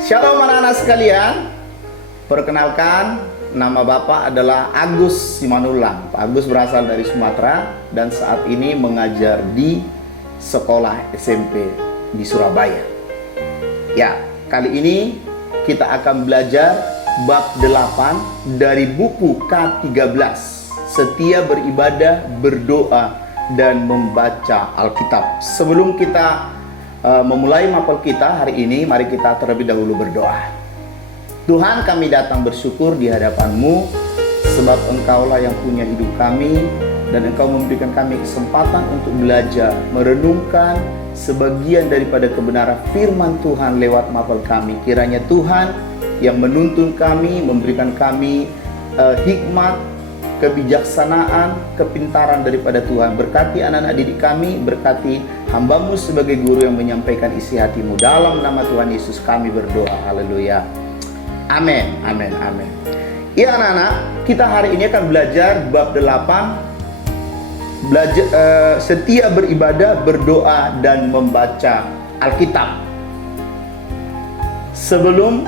Shalom anak-anak sekalian. Perkenalkan, nama Bapak adalah Agus Simanullah. Pak Agus berasal dari Sumatera dan saat ini mengajar di sekolah SMP di Surabaya. Ya, kali ini kita akan belajar bab 8 dari buku K13. Setia beribadah, berdoa, dan membaca Alkitab. Sebelum kita memulai mapel kita hari ini, mari kita terlebih dahulu berdoa. Tuhan, kami datang bersyukur di hadapan-Mu, sebab Engkaulah yang punya hidup kami, dan Engkau memberikan kami kesempatan untuk belajar, merenungkan sebagian daripada kebenaran firman Tuhan lewat mapel kami. Kiranya Tuhan yang menuntun kami, memberikan kami hikmat, kebijaksanaan, kepintaran daripada Tuhan. Berkati anak-anak didik kami, berkati hamba-Mu sebagai guru yang menyampaikan isi hati-Mu. Dalam nama Tuhan Yesus kami berdoa. Haleluya. Amin, amin, amin. Ya anak-anak, kita hari ini akan belajar bab 8. Setia beribadah, berdoa, dan membaca Alkitab. Sebelum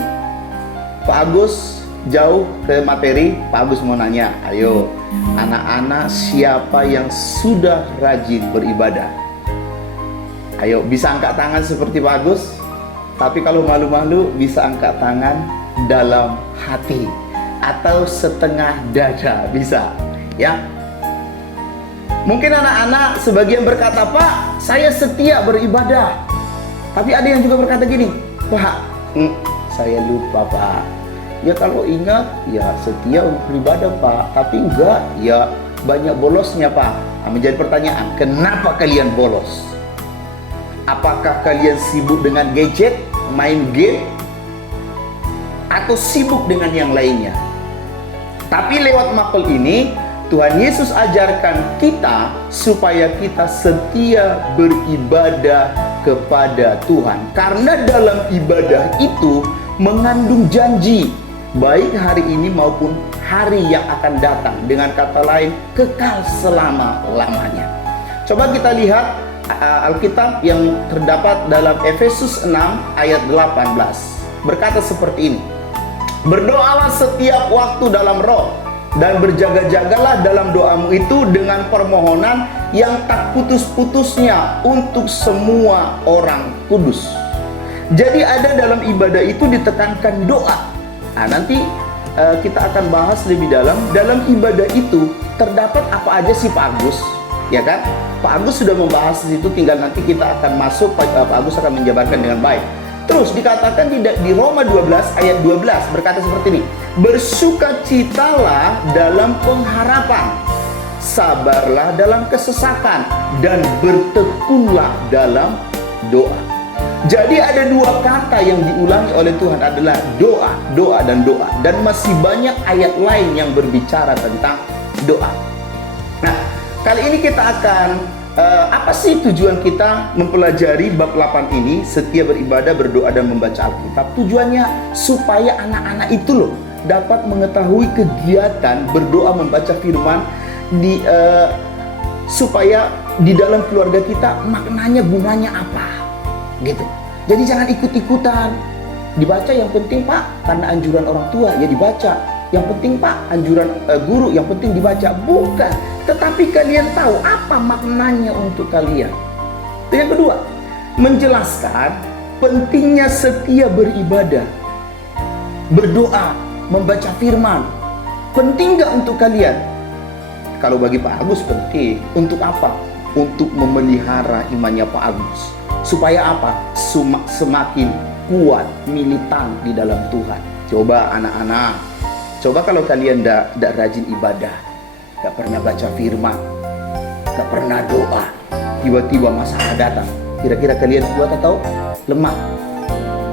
Pak Agus jauh ke materi, Pak Agus mau nanya, ayo anak-anak, siapa yang sudah rajin beribadah? Ayo, bisa angkat tangan seperti Pak Agus. Tapi kalau malu-malu, bisa angkat tangan dalam hati atau setengah dada, bisa ya. Mungkin anak-anak sebagian berkata, Pak, saya setia beribadah. Tapi ada yang juga berkata gini, Pak, saya lupa Pak. Ya kalau ingat, ya setia untuk beribadah Pak. Tapi enggak, ya banyak bolosnya Pak. Nah, menjadi pertanyaan, kenapa kalian bolos? Apakah kalian sibuk dengan gadget, main game, atau sibuk dengan yang lainnya? Tapi lewat mapel ini, Tuhan Yesus ajarkan kita supaya kita setia beribadah kepada Tuhan. Karena dalam ibadah itu mengandung janji, baik hari ini maupun hari yang akan datang. Dengan kata lain, kekal selama-lamanya. Coba kita lihat Alkitab yang terdapat dalam Efesus 6 ayat 18. Berkata seperti ini, berdoalah setiap waktu dalam roh, dan berjaga-jagalah dalam doamu itu dengan permohonan yang tak putus-putusnya untuk semua orang kudus. Jadi ada dalam ibadah itu ditekankan doa. Nah, nanti kita akan bahas lebih dalam. Dalam ibadah itu terdapat apa aja sih Pak Agus? Ya kan? Pak Agus sudah membahas di situ, tinggal nanti kita akan masuk, Pak Agus akan menjabarkan dengan baik. Terus dikatakan di Roma 12 ayat 12 berkata seperti ini, bersukacitalah dalam pengharapan, sabarlah dalam kesesakan, dan bertekunlah dalam doa. Jadi ada dua kata yang diulangi oleh Tuhan adalah doa, doa, dan doa. Dan masih banyak ayat lain yang berbicara tentang doa. Nah, kali ini kita akan apa sih tujuan kita mempelajari bab 8 ini, setia beribadah, berdoa, dan membaca Alkitab? Tujuannya supaya anak-anak itu loh dapat mengetahui kegiatan berdoa, membaca firman supaya di dalam keluarga kita maknanya, gunanya apa gitu. Jadi jangan ikut-ikutan dibaca, yang penting Pak karena anjuran orang tua ya dibaca, yang penting Pak anjuran guru, yang penting dibaca. Bukan, tetapi kalian tahu apa maknanya untuk kalian. Dan yang kedua, menjelaskan pentingnya setia beribadah, berdoa, membaca firman. Penting nggak untuk kalian? Kalau bagi Pak Agus penting. Untuk apa? Untuk memelihara imannya Pak Agus. Supaya apa? Semakin kuat, militan di dalam Tuhan. Coba anak-anak, coba kalau kalian tidak rajin ibadah, gak pernah baca firman, gak pernah doa, tiba-tiba masalah datang, kira-kira kalian kuat atau lemah?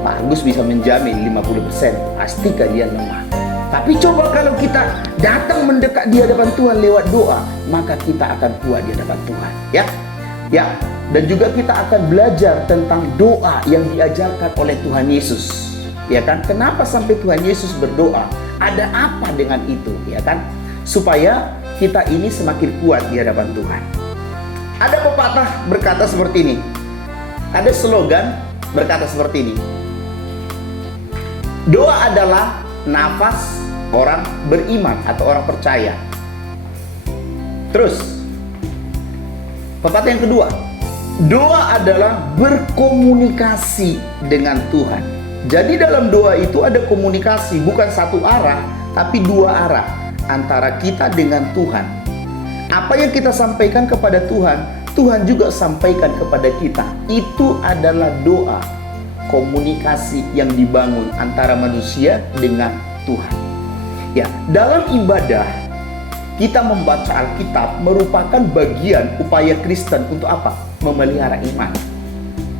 Pak Agus bisa menjamin 50% pasti kalian lemah. Tapi coba kalau kita datang mendekat di hadapan Tuhan lewat doa, maka kita akan kuat di hadapan Tuhan. Ya. Dan juga kita akan belajar tentang doa yang diajarkan oleh Tuhan Yesus. Ya kan? Kenapa sampai Tuhan Yesus berdoa? Ada apa dengan itu? Ya kan? Supaya kita ini semakin kuat di hadapan Tuhan. Ada pepatah berkata seperti ini. Ada slogan berkata seperti ini. Doa adalah nafas orang beriman atau orang percaya. Terus, pepatah yang kedua, doa adalah berkomunikasi dengan Tuhan. Jadi dalam doa itu ada komunikasi, bukan satu arah, tapi dua arah antara kita dengan Tuhan. Apa yang kita sampaikan kepada Tuhan, Tuhan juga sampaikan kepada kita. Itu adalah doa, komunikasi yang dibangun antara manusia dengan Tuhan. Ya, dalam ibadah kita membaca Alkitab merupakan bagian upaya Kristen untuk apa? Memelihara iman.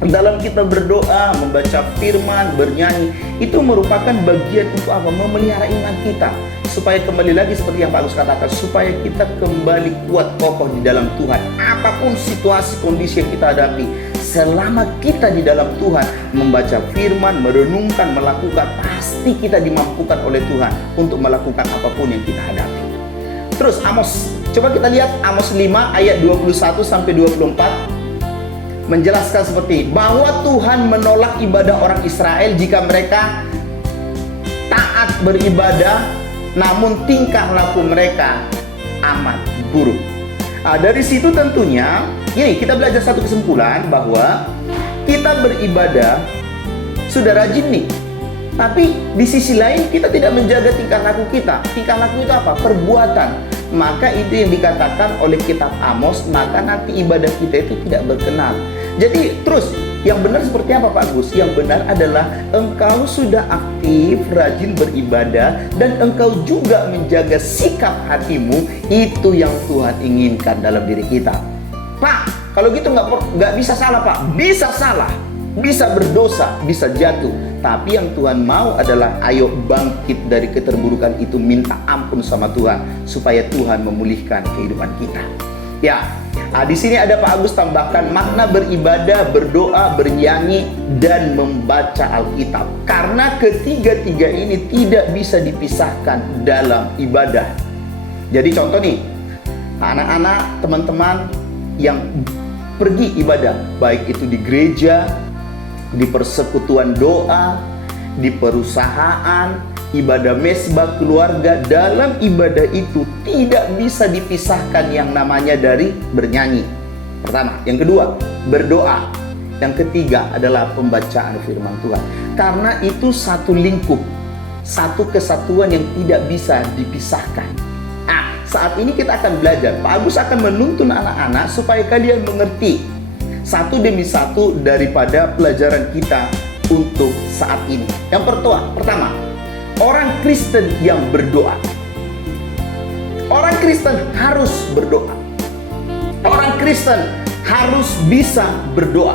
Dalam kita berdoa, membaca firman, bernyanyi, itu merupakan bagian untuk apa? Memelihara iman kita. Supaya kembali lagi seperti yang Pak Agus katakan, supaya kita kembali kuat kokoh di dalam Tuhan. Apapun situasi, kondisi yang kita hadapi, selama kita di dalam Tuhan, membaca firman, merenungkan, melakukan, pasti kita dimampukan oleh Tuhan untuk melakukan apapun yang kita hadapi. Terus Amos, coba kita lihat Amos 5 ayat 21 sampai 24 menjelaskan seperti bahwa Tuhan menolak ibadah orang Israel jika mereka taat beribadah, namun tingkah laku mereka amat buruk. Dari situ tentunya, ini kita belajar satu kesimpulan bahwa kita beribadah sudah rajin nih, tapi di sisi lain kita tidak menjaga tingkah laku kita. Tingkah laku itu apa? Perbuatan. Maka itu yang dikatakan oleh kitab Amos, maka nanti ibadah kita itu tidak berkenan. Jadi terus yang benar seperti apa Pak Gus? Yang benar adalah engkau sudah aktif, rajin beribadah, dan engkau juga menjaga sikap hatimu. Itu yang Tuhan inginkan dalam diri kita. Pak, kalau gitu nggak bisa salah Pak. Bisa salah, bisa berdosa, bisa jatuh. Tapi yang Tuhan mau adalah ayo bangkit dari keterburukan itu, minta ampun sama Tuhan supaya Tuhan memulihkan kehidupan kita. Ya, di sini ada Pak Agus tambahkan makna beribadah, berdoa, bernyanyi, dan membaca Alkitab. Karena ketiga-tiga ini tidak bisa dipisahkan dalam ibadah. Jadi contoh nih, anak-anak, teman-teman yang pergi ibadah, baik itu di gereja, di persekutuan doa, di perusahaan, ibadah mesbah keluarga, dalam ibadah itu tidak bisa dipisahkan yang namanya dari bernyanyi. Pertama, yang kedua, berdoa. Yang ketiga adalah pembacaan firman Tuhan. Karena itu satu lingkup, satu kesatuan yang tidak bisa dipisahkan. Saat ini kita akan belajar. Pak Agus akan menuntun anak-anak supaya kalian mengerti satu demi satu daripada pelajaran kita untuk saat ini. Yang pertama, orang Kristen yang berdoa. Orang Kristen harus berdoa. Orang Kristen harus bisa berdoa.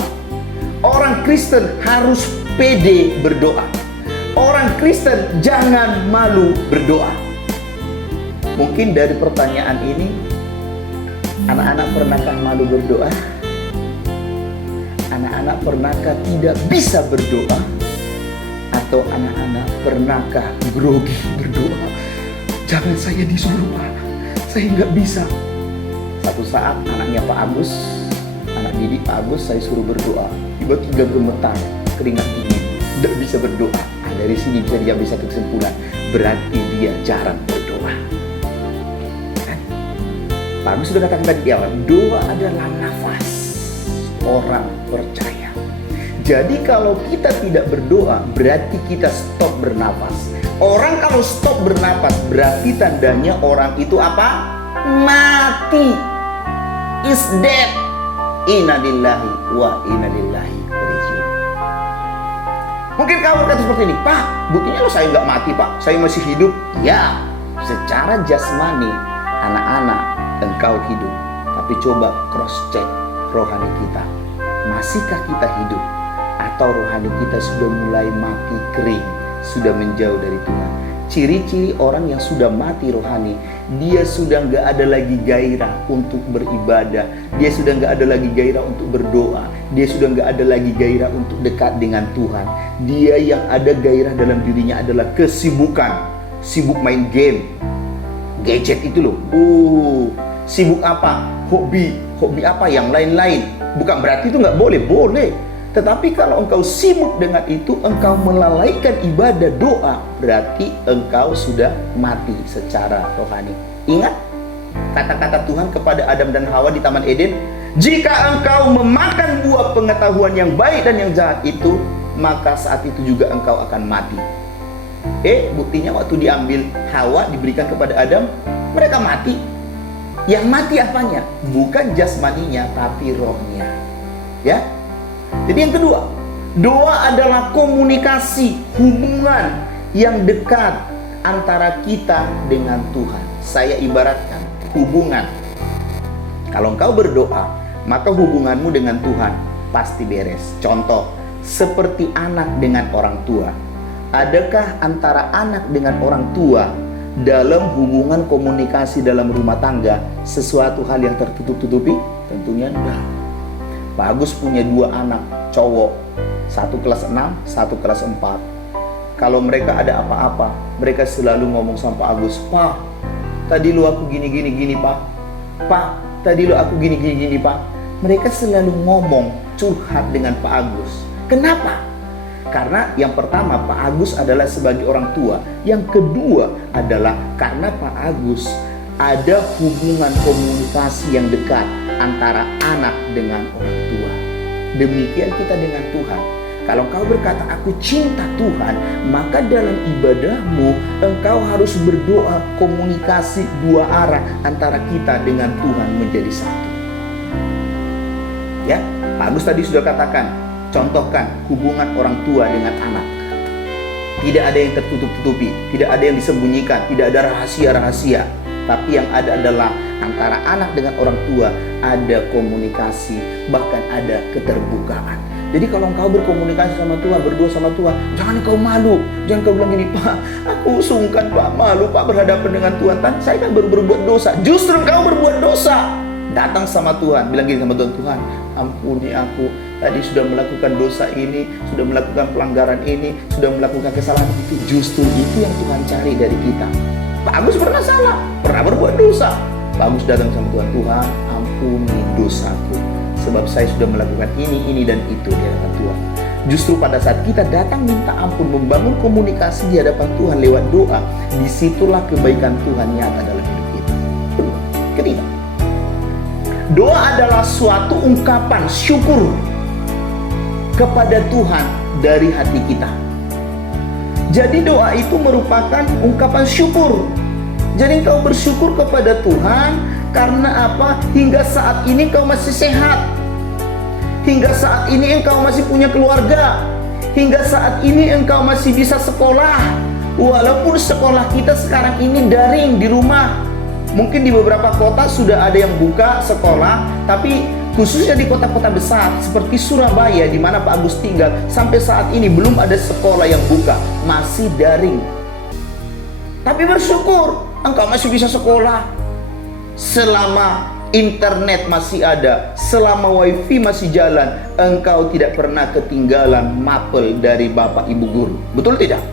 Orang Kristen harus pede berdoa. Orang Kristen jangan malu berdoa. Mungkin dari pertanyaan ini, anak-anak pernahkah malu berdoa? Anak-anak pernahkah tidak bisa berdoa? Atau anak-anak pernahkah grogi berdoa? Jangan saya disuruh Pak, saya nggak bisa. Satu saat anaknya Pak Agus, anak didik Pak Agus, saya suruh berdoa. Tiba-tiba gemetar, keringat dingin, nggak bisa berdoa. Dari sini dia bisa kesimpulan, berarti dia jarang berdoa. Kan? Pak Agus sudah katakan tadi di awal, doa adalah nafas orang percaya. Jadi kalau kita tidak berdoa, berarti kita stop bernafas. Orang kalau stop bernafas, berarti tandanya orang itu apa? Mati. Is dead. Inna lillahi wa inna ilaihi raji'un. Mungkin kamu berkata seperti ini, Pak, buktinya lo saya nggak mati Pak, saya masih hidup. Ya, secara jasmani, anak-anak, engkau hidup. Tapi coba cross check rohani kita. Masihkah kita hidup? Atau rohani kita sudah mulai mati kering, sudah menjauh dari Tuhan? Ciri-ciri orang yang sudah mati rohani, dia sudah nggak ada lagi gairah untuk beribadah, dia sudah nggak ada lagi gairah untuk berdoa, dia sudah nggak ada lagi gairah untuk dekat dengan Tuhan. Dia yang ada gairah dalam dirinya adalah kesibukan, sibuk main game, gadget itu loh. Sibuk apa? Hobi apa yang lain-lain. Bukan berarti itu nggak boleh, boleh. Tetapi kalau engkau sibuk dengan itu, engkau melalaikan ibadah doa, berarti engkau sudah mati secara rohani. Ingat kata-kata Tuhan kepada Adam dan Hawa di Taman Eden, jika engkau memakan buah pengetahuan yang baik dan yang jahat itu, maka saat itu juga engkau akan mati. Buktinya waktu diambil Hawa diberikan kepada Adam, mereka mati. Yang mati apanya? Bukan jasmaninya, tapi rohnya. Ya. Jadi yang kedua, doa adalah komunikasi, hubungan yang dekat antara kita dengan Tuhan. Saya ibaratkan hubungan. Kalau engkau berdoa, maka hubunganmu dengan Tuhan pasti beres. Contoh, seperti anak dengan orang tua. Adakah antara anak dengan orang tua dalam hubungan komunikasi dalam rumah tangga sesuatu hal yang tertutup-tutupi? Tentunya enggak. Pak Agus punya 2 anak cowok, satu kelas 6, satu kelas 4. Kalau mereka ada apa-apa, mereka selalu ngomong sama Pak Agus, "Pak, tadi lu aku gini, Pak. Pak, tadi lu aku gini, Pak." Mereka selalu ngomong, curhat dengan Pak Agus. Kenapa? Karena yang pertama, Pak Agus adalah sebagai orang tua. Yang kedua adalah karena Pak Agus ada hubungan komunikasi yang dekat antara anak dengan orang tua. Demikian kita dengan Tuhan. Kalau engkau berkata aku cinta Tuhan, maka dalam ibadahmu engkau harus berdoa, komunikasi 2 arah antara kita dengan Tuhan menjadi satu. Ya, Pak Agus tadi sudah katakan, contohkan hubungan orang tua dengan anak. Tidak ada yang tertutup-tutupi, tidak ada yang disembunyikan, tidak ada rahasia-rahasia. Tapi yang ada adalah antara anak dengan orang tua ada komunikasi, bahkan ada keterbukaan. Jadi kalau engkau berkomunikasi sama Tuhan, berdoa sama Tuhan, jangan engkau malu. Jangan engkau bilang gini, "Pak, aku sungkan Pak, malu Pak berhadapan dengan Tuhan. Saya kan baru berbuat dosa." Justru engkau berbuat dosa. Datang sama Tuhan, bilang gini sama Tuhan, "Tuhan, ampuni aku. Tadi sudah melakukan dosa ini, sudah melakukan pelanggaran ini, sudah melakukan kesalahan itu." Justru itu yang Tuhan cari dari kita. Pak Agus pernah salah, pernah berbuat dosa. Pak Agus datang sama Tuhan, "Tuhan, ampuni dosaku. Sebab saya sudah melakukan ini dan itu di hadapan Tuhan." Justru pada saat kita datang minta ampun, membangun komunikasi di hadapan Tuhan lewat doa, disitulah kebaikan Tuhan nyata dalam hidup kita. Ketiga, doa adalah suatu ungkapan syukur kepada Tuhan dari hati kita. Jadi doa itu merupakan ungkapan syukur. Jadi engkau bersyukur kepada Tuhan karena apa? Hingga saat ini engkau masih sehat. Hingga saat ini engkau masih punya keluarga. Hingga saat ini engkau masih bisa sekolah. Walaupun sekolah kita sekarang ini daring di rumah. Mungkin di beberapa kota sudah ada yang buka sekolah, tapi khususnya di kota-kota besar seperti Surabaya di mana Pak Agus tinggal, sampai saat ini belum ada sekolah yang buka, masih daring. Tapi bersyukur engkau masih bisa sekolah. Selama internet masih ada, selama wifi masih jalan, engkau tidak pernah ketinggalan mapel dari Bapak Ibu guru. Betul tidak?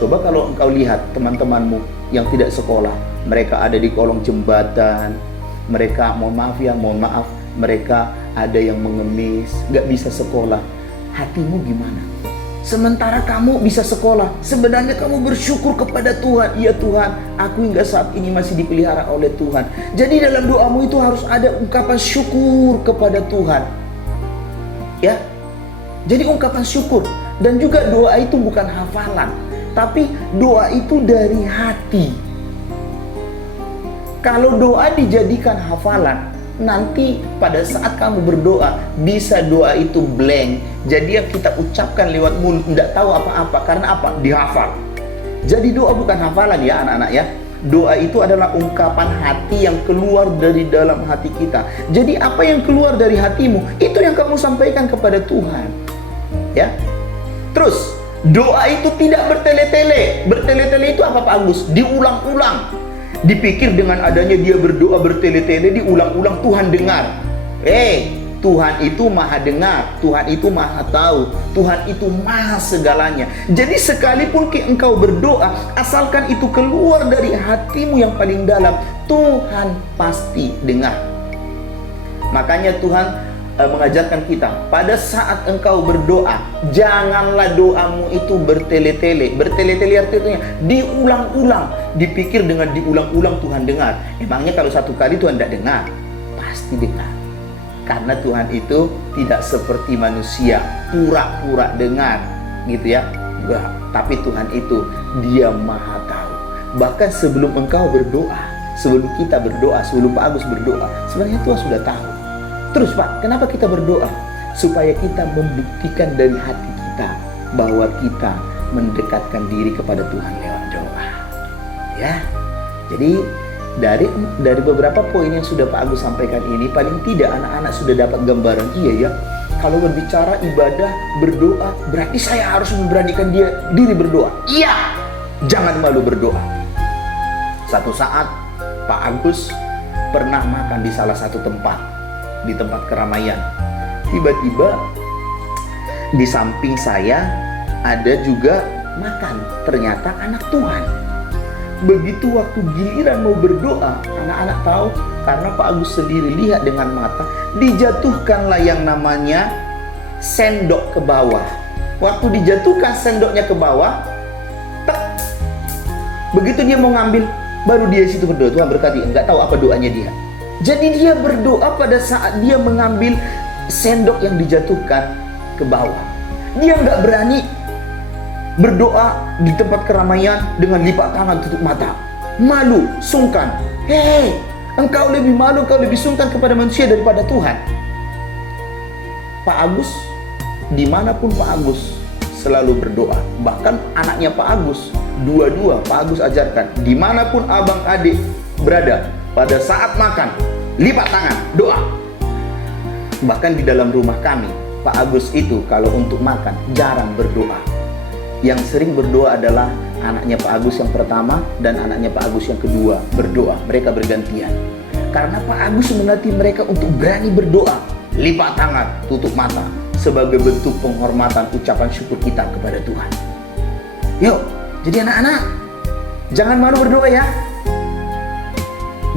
Coba kalau engkau lihat teman-temanmu yang tidak sekolah, mereka ada di kolong jembatan, mereka mohon maaf, mereka ada yang mengemis, gak bisa sekolah. Hatimu gimana? Sementara kamu bisa sekolah, sebenarnya kamu bersyukur kepada Tuhan. Ya Tuhan, aku hingga saat ini masih dipelihara oleh Tuhan. Jadi dalam doamu itu harus ada ungkapan syukur kepada Tuhan. Ya, jadi ungkapan syukur. Dan juga doa itu bukan hafalan, tapi doa itu dari hati. Kalau doa dijadikan hafalan, nanti pada saat kamu berdoa, bisa doa itu blank. Jadi yang kita ucapkan lewat mulut tidak tahu apa-apa. Karena apa? Dihafal. Jadi doa bukan hafalan ya anak-anak ya. Doa itu adalah ungkapan hati yang keluar dari dalam hati kita. Jadi apa yang keluar dari hatimu, itu yang kamu sampaikan kepada Tuhan. Ya. Terus, doa itu tidak bertele-tele. Bertele-tele itu apa Pak Agus? Diulang-ulang. Dipikir dengan adanya dia berdoa bertele-tele, diulang-ulang, Tuhan dengar. Tuhan itu maha dengar, Tuhan itu maha tahu, Tuhan itu maha segalanya. Jadi sekalipun engkau berdoa, asalkan itu keluar dari hatimu yang paling dalam, Tuhan pasti dengar. Makanya Tuhan mengajarkan kita, pada saat engkau berdoa, janganlah doamu itu bertele-tele. Bertele-tele artinya diulang-ulang, dipikir dengan diulang-ulang Tuhan dengar. Emangnya kalau satu kali Tuhan tidak dengar? Pasti dengar. Karena Tuhan itu tidak seperti manusia, pura-pura dengar, gitu ya. Enggak, tapi Tuhan itu Dia Maha tahu. Bahkan sebelum engkau berdoa, sebelum kita berdoa, sebelum Pak Agus berdoa, sebenarnya Tuhan sudah tahu. Terus Pak, kenapa kita berdoa? Supaya kita membuktikan dari hati kita bahwa kita mendekatkan diri kepada Tuhan lewat doa. Ya. Jadi dari beberapa poin yang sudah Pak Agus sampaikan ini, paling tidak anak-anak sudah dapat gambaran. Iya ya, kalau berbicara ibadah, berdoa, berarti saya harus memberanikan diri berdoa. Iya, jangan malu berdoa. Satu saat Pak Agus pernah makan di salah satu tempat, di tempat keramaian. Tiba-tiba di samping saya ada juga makan, ternyata anak Tuhan. Begitu waktu giliran mau berdoa, anak-anak tahu, karena Pak Agus sendiri lihat dengan mata, dijatuhkanlah yang namanya sendok ke bawah. Waktu dijatuhkan sendoknya ke bawah, tek, begitu dia mau ngambil, baru dia situ berdoa, Tuhan berkati, enggak tahu apa doanya dia. Jadi dia berdoa pada saat dia mengambil sendok yang dijatuhkan ke bawah. Dia nggak berani berdoa di tempat keramaian dengan lipat tangan tutup mata. Malu, sungkan. Hei, engkau lebih malu, engkau lebih sungkan kepada manusia daripada Tuhan. Pak Agus, dimanapun Pak Agus selalu berdoa. Bahkan anaknya Pak Agus, dua-dua Pak Agus ajarkan, dimanapun abang adik berada, pada saat makan, lipat tangan, doa. Bahkan di dalam rumah kami, Pak Agus itu kalau untuk makan jarang berdoa. Yang sering berdoa adalah anaknya Pak Agus yang pertama dan anaknya Pak Agus yang kedua berdoa. Mereka bergantian. Karena Pak Agus melatih mereka untuk berani berdoa, lipat tangan, tutup mata, sebagai bentuk penghormatan, ucapan syukur kita kepada Tuhan. Yuk, jadi anak-anak, jangan malu berdoa ya.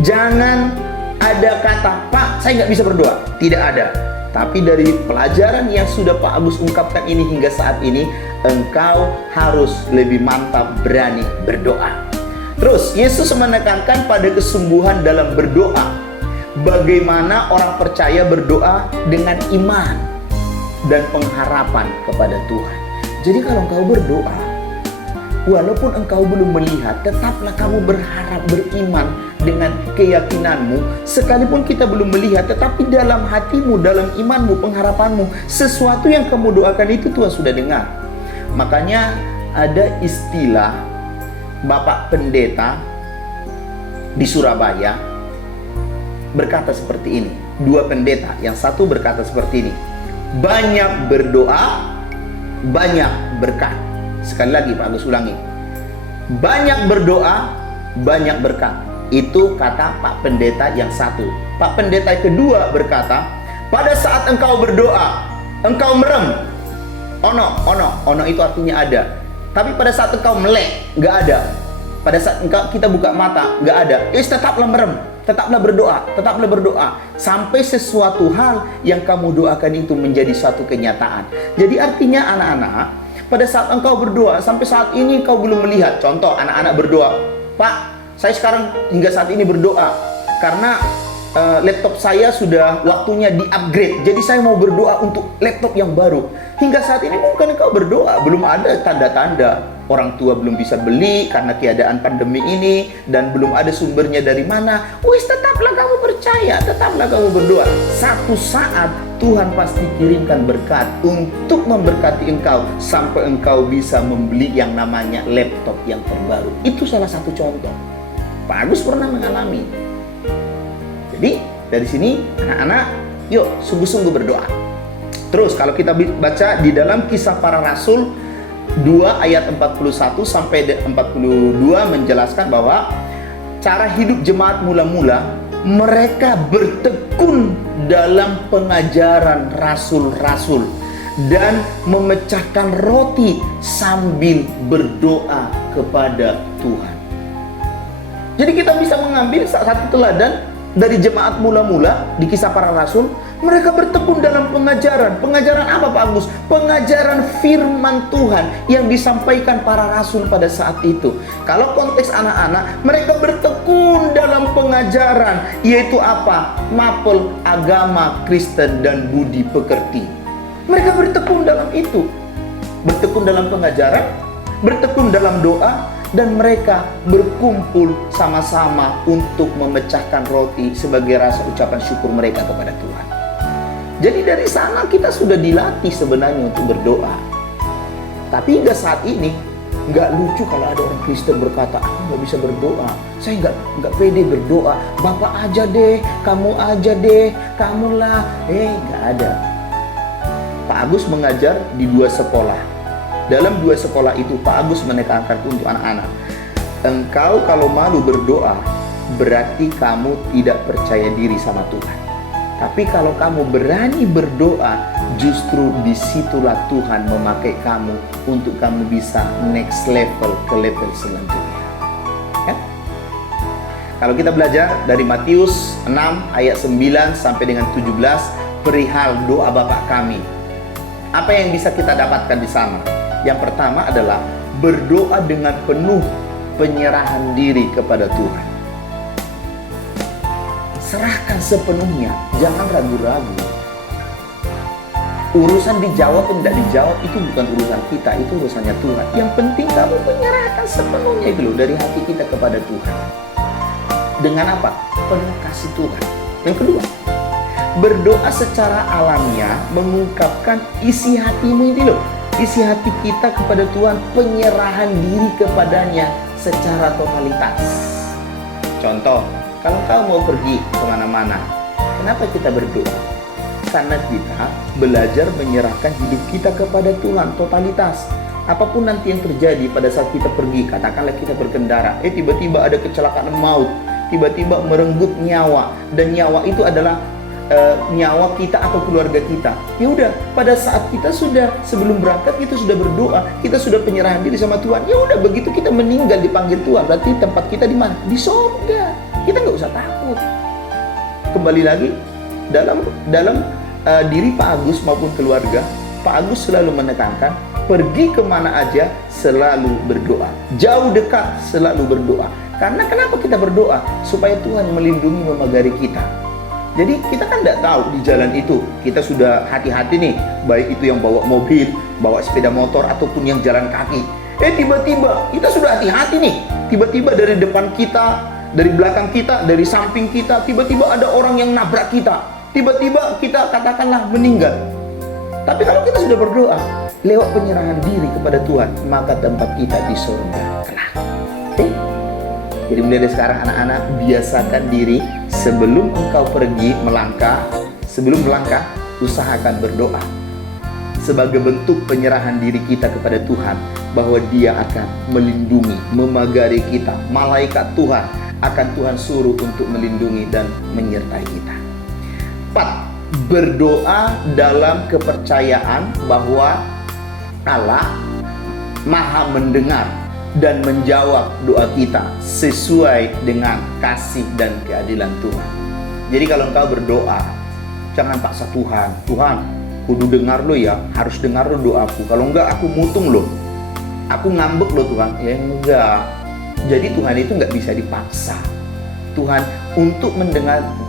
Jangan ada kata, Pak, saya nggak bisa berdoa. Tidak ada. Tapi dari pelajaran yang sudah Pak Agus ungkapkan ini hingga saat ini, engkau harus lebih mantap berani berdoa. Terus, Yesus menekankan pada kesungguhan dalam berdoa. Bagaimana orang percaya berdoa dengan iman dan pengharapan kepada Tuhan. Jadi kalau engkau berdoa, walaupun engkau belum melihat, tetaplah kamu berharap, beriman dengan keyakinanmu. Sekalipun kita belum melihat, tetapi dalam hatimu, dalam imanmu, pengharapanmu, sesuatu yang kamu doakan itu Tuhan sudah dengar. Makanya ada istilah Bapak Pendeta di Surabaya berkata seperti ini. Dua pendeta, yang satu berkata seperti ini, banyak berdoa, banyak berkat. Sekali lagi Pak Agus ulangi, banyak berdoa, banyak berkat. Itu kata Pak Pendeta yang satu. Pak Pendeta yang kedua berkata, pada saat engkau berdoa, engkau merem. Ono itu artinya ada. Tapi pada saat engkau melek, nggak ada. Pada saat kita buka mata, nggak ada. Tetaplah merem, tetaplah berdoa, sampai sesuatu hal yang kamu doakan itu menjadi suatu kenyataan. Jadi artinya anak-anak, pada saat engkau berdoa, sampai saat ini engkau belum melihat. Contoh, anak-anak berdoa, Pak, saya sekarang hingga saat ini berdoa karena laptop saya sudah waktunya di-upgrade. Jadi saya mau berdoa untuk laptop yang baru. Hingga saat ini mungkin engkau berdoa, belum ada tanda-tanda. Orang tua belum bisa beli karena keadaan pandemi ini, dan belum ada sumbernya dari mana. Tetaplah kamu percaya, tetaplah kamu berdoa. Satu saat Tuhan pasti kirimkan berkat untuk memberkati engkau sampai engkau bisa membeli yang namanya laptop yang terbaru. Itu salah satu contoh. Pak Agus pernah mengalami. Jadi dari sini anak-anak, yuk sungguh-sungguh berdoa. Terus kalau kita baca di dalam Kisah Para Rasul 2 ayat 41 sampai 42 menjelaskan bahwa cara hidup jemaat mula-mula, mereka bertekun dalam pengajaran rasul-rasul dan memecahkan roti sambil berdoa kepada Tuhan. Jadi kita bisa mengambil satu teladan dari jemaat mula-mula di Kisah Para Rasul. Mereka bertekun dalam pengajaran. Pengajaran apa Pak Agus? Pengajaran firman Tuhan yang disampaikan para rasul pada saat itu. Kalau konteks anak-anak, mereka bertekun dalam pengajaran, yaitu apa? Mapel agama Kristen dan budi pekerti. Mereka bertekun dalam itu. Bertekun dalam pengajaran, bertekun dalam doa, dan mereka berkumpul sama-sama untuk memecahkan roti sebagai rasa ucapan syukur mereka kepada Tuhan. Jadi dari sana kita sudah dilatih sebenarnya untuk berdoa. Tapi hingga saat ini nggak lucu kalau ada orang Kristen berkata, aku nggak bisa berdoa, saya nggak pede berdoa, Bapak aja deh, kamulah. Nggak ada. Pak Agus mengajar di 2 sekolah. Dalam 2 sekolah itu Pak Agus menekankan untuk anak-anak, engkau kalau malu berdoa berarti kamu tidak percaya diri sama Tuhan. Tapi kalau kamu berani berdoa, justru disitulah Tuhan memakai kamu untuk kamu bisa next level ke level selanjutnya. Ya? Kalau kita belajar dari Matius 6 ayat 9 sampai dengan 17 perihal doa Bapa kami, apa yang bisa kita dapatkan di sana? Yang pertama adalah berdoa dengan penuh penyerahan diri kepada Tuhan. Serahkan sepenuhnya, jangan ragu-ragu. Urusan dijawab atau tidak dijawab itu bukan urusan kita, itu urusannya Tuhan. Yang penting kamu menyerahkan sepenuhnya itu loh, dari hati kita kepada Tuhan. Dengan apa? Penuh kasih Tuhan. Yang kedua, berdoa secara alamiah mengungkapkan isi hatimu itu loh. Isi hati kita kepada Tuhan, penyerahan diri kepadanya secara totalitas. Contoh, kalau kau mau pergi kemana-mana, kenapa kita berdoa? Karena kita belajar menyerahkan hidup kita kepada Tuhan totalitas. Apapun nanti yang terjadi pada saat kita pergi, katakanlah kita berkendara, tiba-tiba ada kecelakaan maut, tiba-tiba merenggut nyawa, dan nyawa itu adalah nyawa kita atau keluarga kita. Ya udah, pada saat kita sudah sebelum berangkat kita sudah berdoa, kita sudah penyerahan diri sama Tuhan. Ya udah, begitu kita meninggal dipanggil Tuhan, berarti tempat kita di mana? Di surga. Kita nggak usah takut. Kembali lagi dalam diri Pak Agus maupun keluarga, Pak Agus selalu menekankan pergi kemana aja selalu berdoa, jauh dekat selalu berdoa. Karena kenapa kita berdoa? Supaya Tuhan melindungi memagari kita. Jadi kita kan tidak tahu di jalan itu kita sudah hati-hati nih, baik itu yang bawa mobil, bawa sepeda motor ataupun yang jalan kaki. Tiba-tiba kita sudah hati-hati nih, tiba-tiba dari depan kita, dari belakang kita, dari samping kita, tiba-tiba ada orang yang nabrak kita, tiba-tiba kita katakanlah meninggal. Tapi kalau kita sudah berdoa lewat penyerahan diri kepada Tuhan, maka tempat kita di surga kelak. Jadi mulai dari sekarang anak-anak, biasakan diri sebelum engkau pergi sebelum melangkah, usahakan berdoa. Sebagai bentuk penyerahan diri kita kepada Tuhan, bahwa Dia akan melindungi, memagari kita. Malaikat Tuhan akan Tuhan suruh untuk melindungi dan menyertai kita. 4. Berdoa dalam kepercayaan bahwa Allah Maha mendengar dan menjawab doa kita sesuai dengan kasih dan keadilan Tuhan. Jadi kalau engkau berdoa, jangan paksa Tuhan. Tuhan, kudu dengar lo ya, harus dengar lo doaku. Kalau enggak aku mutung lo, aku ngambek lo Tuhan. Ya enggak. Jadi Tuhan itu enggak bisa dipaksa. Tuhan untuk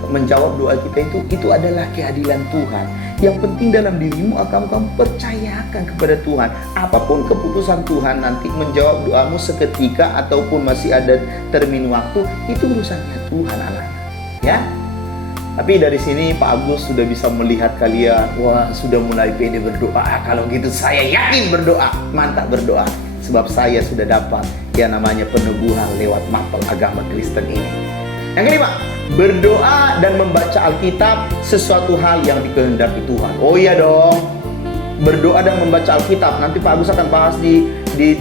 menjawab doa kita itu adalah keadilan Tuhan. Yang penting dalam dirimu akan kamu percayakan kepada Tuhan. Apapun keputusan Tuhan nanti menjawab doamu seketika ataupun masih ada termin waktu, itu urusannya Tuhan anak. Ya. Tapi dari sini Pak Agus sudah bisa melihat kalian, wah sudah mulai pede berdoa. Kalau gitu saya yakin berdoa, mantap berdoa. Sebab saya sudah dapat yang namanya peneguhan lewat mapel agama Kristen ini. Yang kelima, berdoa dan membaca Alkitab sesuatu hal yang dikehendaki Tuhan. Oh iya dong, berdoa dan membaca Alkitab. Nanti Pak Agus akan bahas di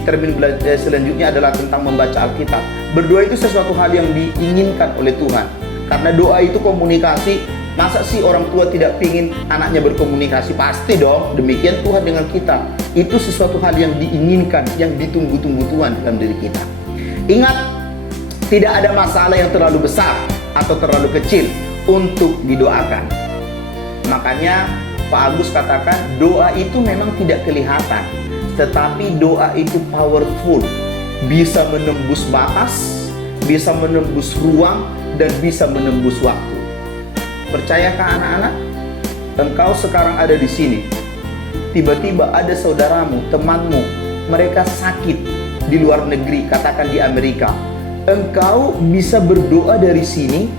termin belajar selanjutnya adalah tentang membaca Alkitab. Berdoa itu sesuatu hal yang diinginkan oleh Tuhan. Karena doa itu komunikasi. Masa sih orang tua tidak ingin anaknya berkomunikasi? Pasti dong. Demikian Tuhan dengan kita. Itu sesuatu hal yang diinginkan, yang ditunggu-tunggu Tuhan dalam diri kita. Ingat, tidak ada masalah yang terlalu besar atau terlalu kecil untuk didoakan. Makanya Pak Agus katakan doa itu memang tidak kelihatan, tetapi doa itu powerful. Bisa menembus batas, bisa menembus ruang, dan bisa menembus waktu. Percayakah anak-anak? Engkau sekarang ada di sini. Tiba-tiba ada saudaramu, temanmu, mereka sakit di luar negeri, katakan di Amerika. Engkau bisa berdoa dari sini.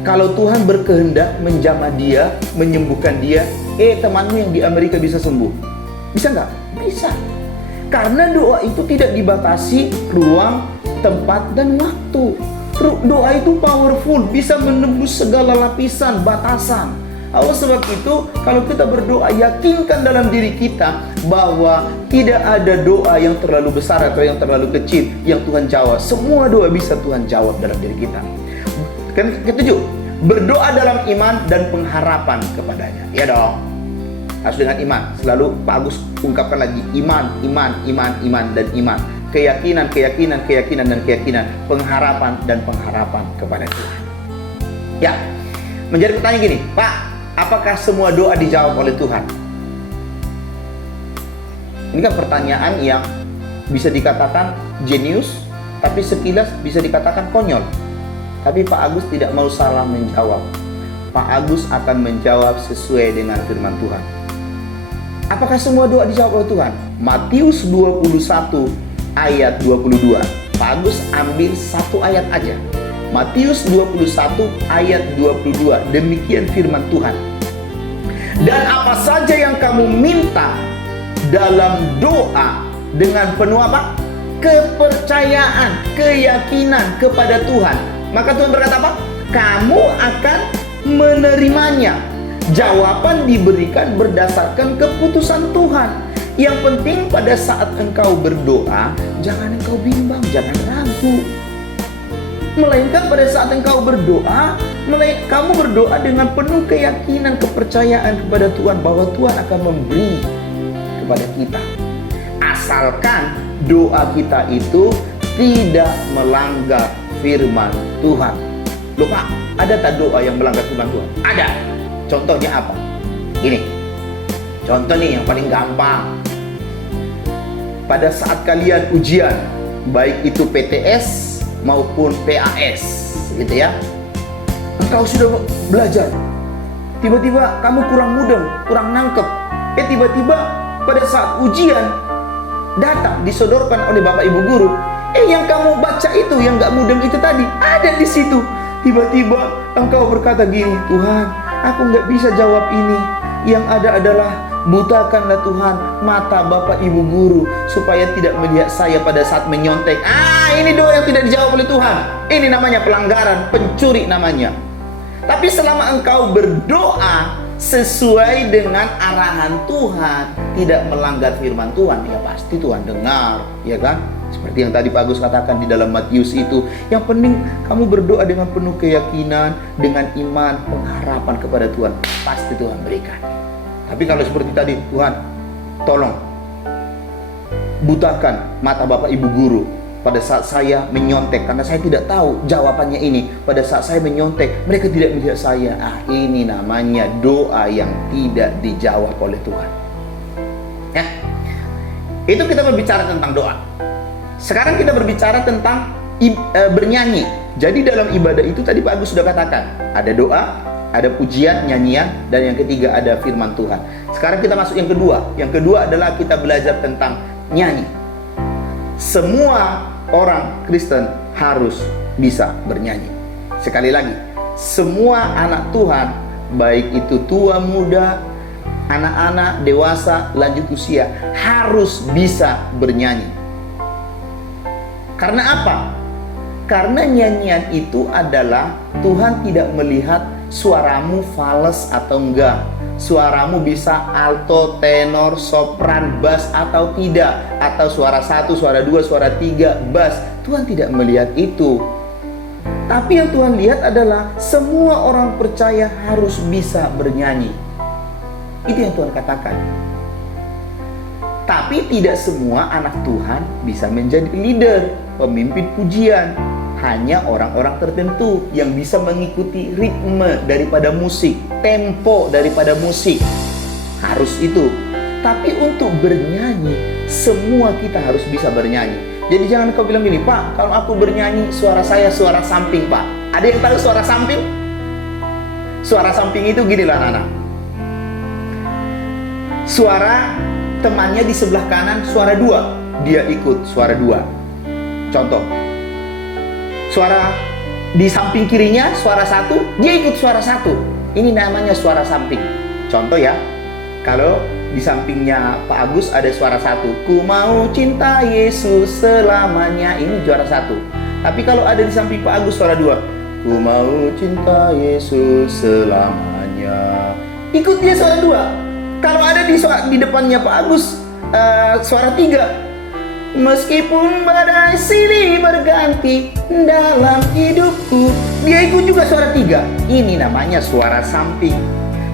Kalau Tuhan berkehendak menjamah dia, menyembuhkan dia, temanmu yang di Amerika bisa sembuh. Bisa nggak? Bisa. Karena doa itu tidak dibatasi ruang, tempat, dan waktu. Doa itu powerful, bisa menembus segala lapisan, batasan. Oleh sebab itu, kalau kita berdoa, yakinkan dalam diri kita bahwa tidak ada doa yang terlalu besar atau yang terlalu kecil yang Tuhan jawab. Semua doa bisa Tuhan jawab dalam diri kita. Ketujuh, berdoa dalam iman dan pengharapan kepadanya. Ya dong, harus dengan iman. Selalu Pak Agus ungkapkan lagi, iman, iman, iman, iman, dan iman. Keyakinan, keyakinan, keyakinan, dan keyakinan. Pengharapan dan pengharapan kepada Tuhan. Ya, menjadi pertanyaan gini, Pak, apakah semua doa dijawab oleh Tuhan? Ini kan pertanyaan yang bisa dikatakan jenius, tapi sekilas bisa dikatakan konyol. Tapi Pak Agus tidak mau salah menjawab. Pak Agus akan menjawab sesuai dengan firman Tuhan. Apakah semua doa dijawab oleh Tuhan? Matius 21 ayat 22. Pak Agus ambil satu ayat aja. Matius 21 ayat 22. Demikian firman Tuhan. Dan apa saja yang kamu minta dalam doa dengan penuh apa? Kepercayaan, keyakinan kepada Tuhan, maka Tuhan berkata apa? Kamu akan menerimanya. Jawaban diberikan berdasarkan keputusan Tuhan. Yang penting pada saat engkau berdoa, jangan engkau bimbang, jangan ragu. Melainkan pada saat engkau berdoa, kamu berdoa dengan penuh keyakinan, kepercayaan kepada Tuhan bahwa Tuhan akan memberi kepada kita. Asalkan doa kita itu tidak melanggar firman Tuhan. Loh Pak, ada tak doa yang melanggar firman Tuhan? Ada. Contohnya apa? Gini, contoh nih yang paling gampang. Pada saat kalian ujian, baik itu PTS maupun PAS, gitu ya, engkau sudah belajar, tiba-tiba kamu kurang mudeng, kurang nangkep, tiba-tiba pada saat ujian datang disodorkan oleh Bapak Ibu Guru, yang kamu baca itu, yang gak mudeng itu tadi, ada di situ. Tiba-tiba engkau berkata gini, Tuhan, aku gak bisa jawab ini. Yang ada adalah butakanlah Tuhan mata Bapak Ibu Guru supaya tidak melihat saya pada saat menyontek. Ini doa yang tidak dijawab oleh Tuhan. Ini namanya pelanggaran, pencuri namanya. Tapi selama engkau berdoa sesuai dengan arahan Tuhan, tidak melanggar firman Tuhan, ya pasti Tuhan dengar, ya kan? Seperti yang tadi Pak Agus katakan di dalam Matius itu, yang penting kamu berdoa dengan penuh keyakinan, dengan iman, pengharapan kepada Tuhan, pasti Tuhan berikan. Tapi kalau seperti tadi, Tuhan, tolong butakan mata Bapak Ibu Guru pada saat saya menyontek, karena saya tidak tahu jawabannya ini. Pada saat saya menyontek, mereka tidak melihat saya. Ini namanya doa yang tidak dijawab oleh Tuhan. Ya, itu kita berbicara tentang doa. Sekarang kita berbicara tentang bernyanyi. Jadi dalam ibadah itu tadi Pak Agus sudah katakan, ada doa, ada pujian, nyanyian, dan yang ketiga ada firman Tuhan. Sekarang kita masuk yang kedua. Yang kedua adalah kita belajar tentang nyanyi. Semua orang Kristen harus bisa bernyanyi. Sekali lagi, semua anak Tuhan, baik itu tua muda, anak-anak, dewasa, lanjut usia, harus bisa bernyanyi. Karena apa? Karena nyanyian itu adalah Tuhan tidak melihat suaramu fales atau enggak, suaramu bisa alto, tenor, sopran, bass atau tidak, atau suara 1, suara 2, suara 3, bass. Tuhan tidak melihat itu. Tapi yang Tuhan lihat adalah semua orang percaya harus bisa bernyanyi. Itu yang Tuhan katakan. Tapi tidak semua anak Tuhan bisa menjadi leader, pemimpin pujian. hanya orang-orang tertentu yang bisa mengikuti ritme daripada musik, tempo daripada musik. Harus itu. Tapi untuk bernyanyi, semua kita harus bisa bernyanyi. Jadi jangan kau bilang gini, Pak, kalau aku bernyanyi suara saya suara samping, Pak. Ada yang tahu suara samping? Suara samping itu gini lah, anak-anak. Suara temannya di sebelah kanan suara 2, dia ikut suara 2. Contoh, suara di samping kirinya suara 1, dia ikut suara 1. Ini namanya suara samping. Contoh ya, kalau di sampingnya Pak Agus ada suara 1, ku mau cinta Yesus selamanya, ini juara 1. Tapi kalau ada di samping Pak Agus suara 2, ku mau cinta Yesus selamanya, ikut dia suara 2. Kalau ada di depannya Pak Agus suara 3, meskipun badai silih berganti dalam hidupku, dia ikut juga suara 3. Ini namanya suara samping.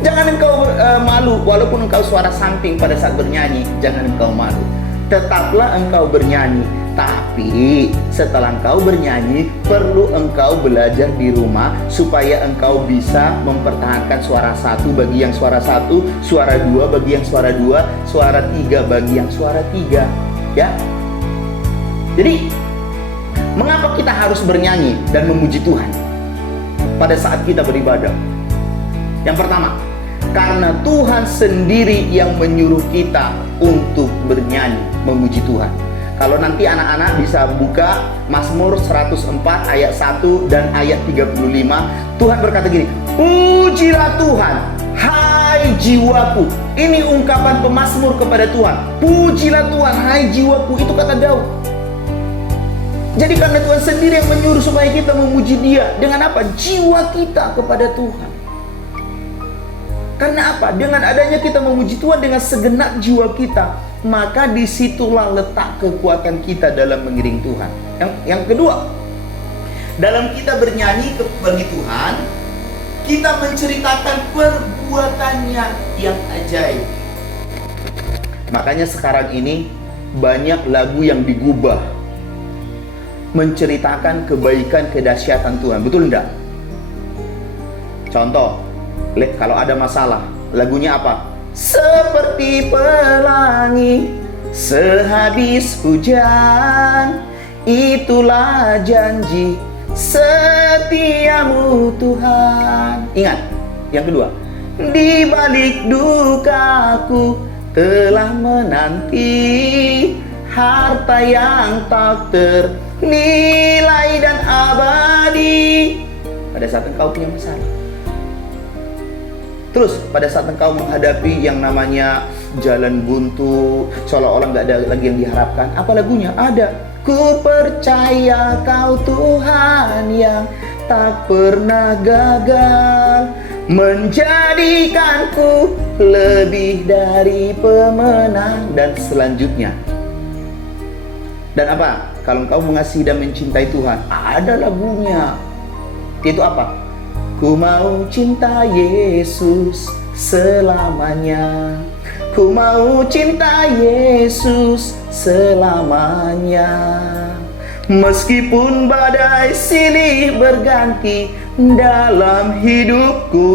Jangan engkau malu, walaupun engkau suara samping pada saat bernyanyi, jangan engkau malu. Tetaplah engkau bernyanyi. Tapi setelah engkau bernyanyi, perlu engkau belajar di rumah supaya engkau bisa mempertahankan suara 1 bagi yang suara 1, suara 2 bagi yang suara 2, suara 3 bagi yang suara 3. Ya. Jadi, mengapa kita harus bernyanyi dan memuji Tuhan pada saat kita beribadah? Yang pertama, karena Tuhan sendiri yang menyuruh kita untuk bernyanyi, memuji Tuhan. Kalau nanti anak-anak bisa buka Mazmur 104 ayat 1 dan ayat 35, Tuhan berkata gini, pujilah Tuhan, hai jiwaku. Ini ungkapan pemazmur kepada Tuhan. Pujilah Tuhan, hai jiwaku. Itu kata Daud. Jadi karena Tuhan sendiri yang menyuruh supaya kita memuji Dia. Dengan apa? Jiwa kita kepada Tuhan. Karena apa? Dengan adanya kita memuji Tuhan dengan segenap jiwa kita, maka disitulah letak kekuatan kita dalam mengiring Tuhan. Yang kedua, dalam kita bernyanyi bagi Tuhan, kita menceritakan perbuatannya yang ajaib. Makanya sekarang ini banyak lagu yang digubah menceritakan kebaikan kedahsyatan Tuhan. Betul enggak? Contoh, kalau ada masalah, lagunya apa? Seperti pelangi sehabis hujan, itulah janji setiamu Tuhan. Ingat, yang kedua, di balik dukaku telah menanti harta yang tak ternilai dan abadi. Pada saat engkau punya masalah, terus pada saat engkau menghadapi yang namanya jalan buntu, seolah-olah nggak ada lagi yang diharapkan, apa lagunya? Ada. Ku percaya Kau Tuhan yang tak pernah gagal, menjadikanku lebih dari pemenang, dan selanjutnya. Dan apa? Kalau engkau mengasihi dan mencintai Tuhan, ada lagunya. Itu apa? Ku mau cinta Yesus selamanya, ku mau cinta Yesus selamanya. Meskipun badai silih berganti dalam hidupku,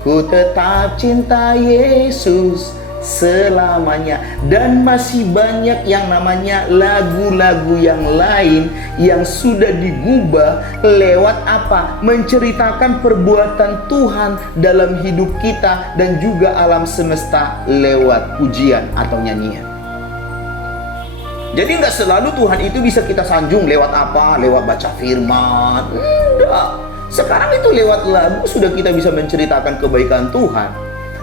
ku tetap cinta Yesus selamanya. Dan masih banyak yang namanya lagu-lagu yang lain yang sudah digubah lewat apa? Menceritakan perbuatan Tuhan dalam hidup kita dan juga alam semesta lewat pujian atau nyanyian. Jadi nggak selalu Tuhan itu bisa kita sanjung lewat apa? Lewat baca firman. Enggak. Sekarang itu lewat lagu sudah kita bisa menceritakan kebaikan Tuhan.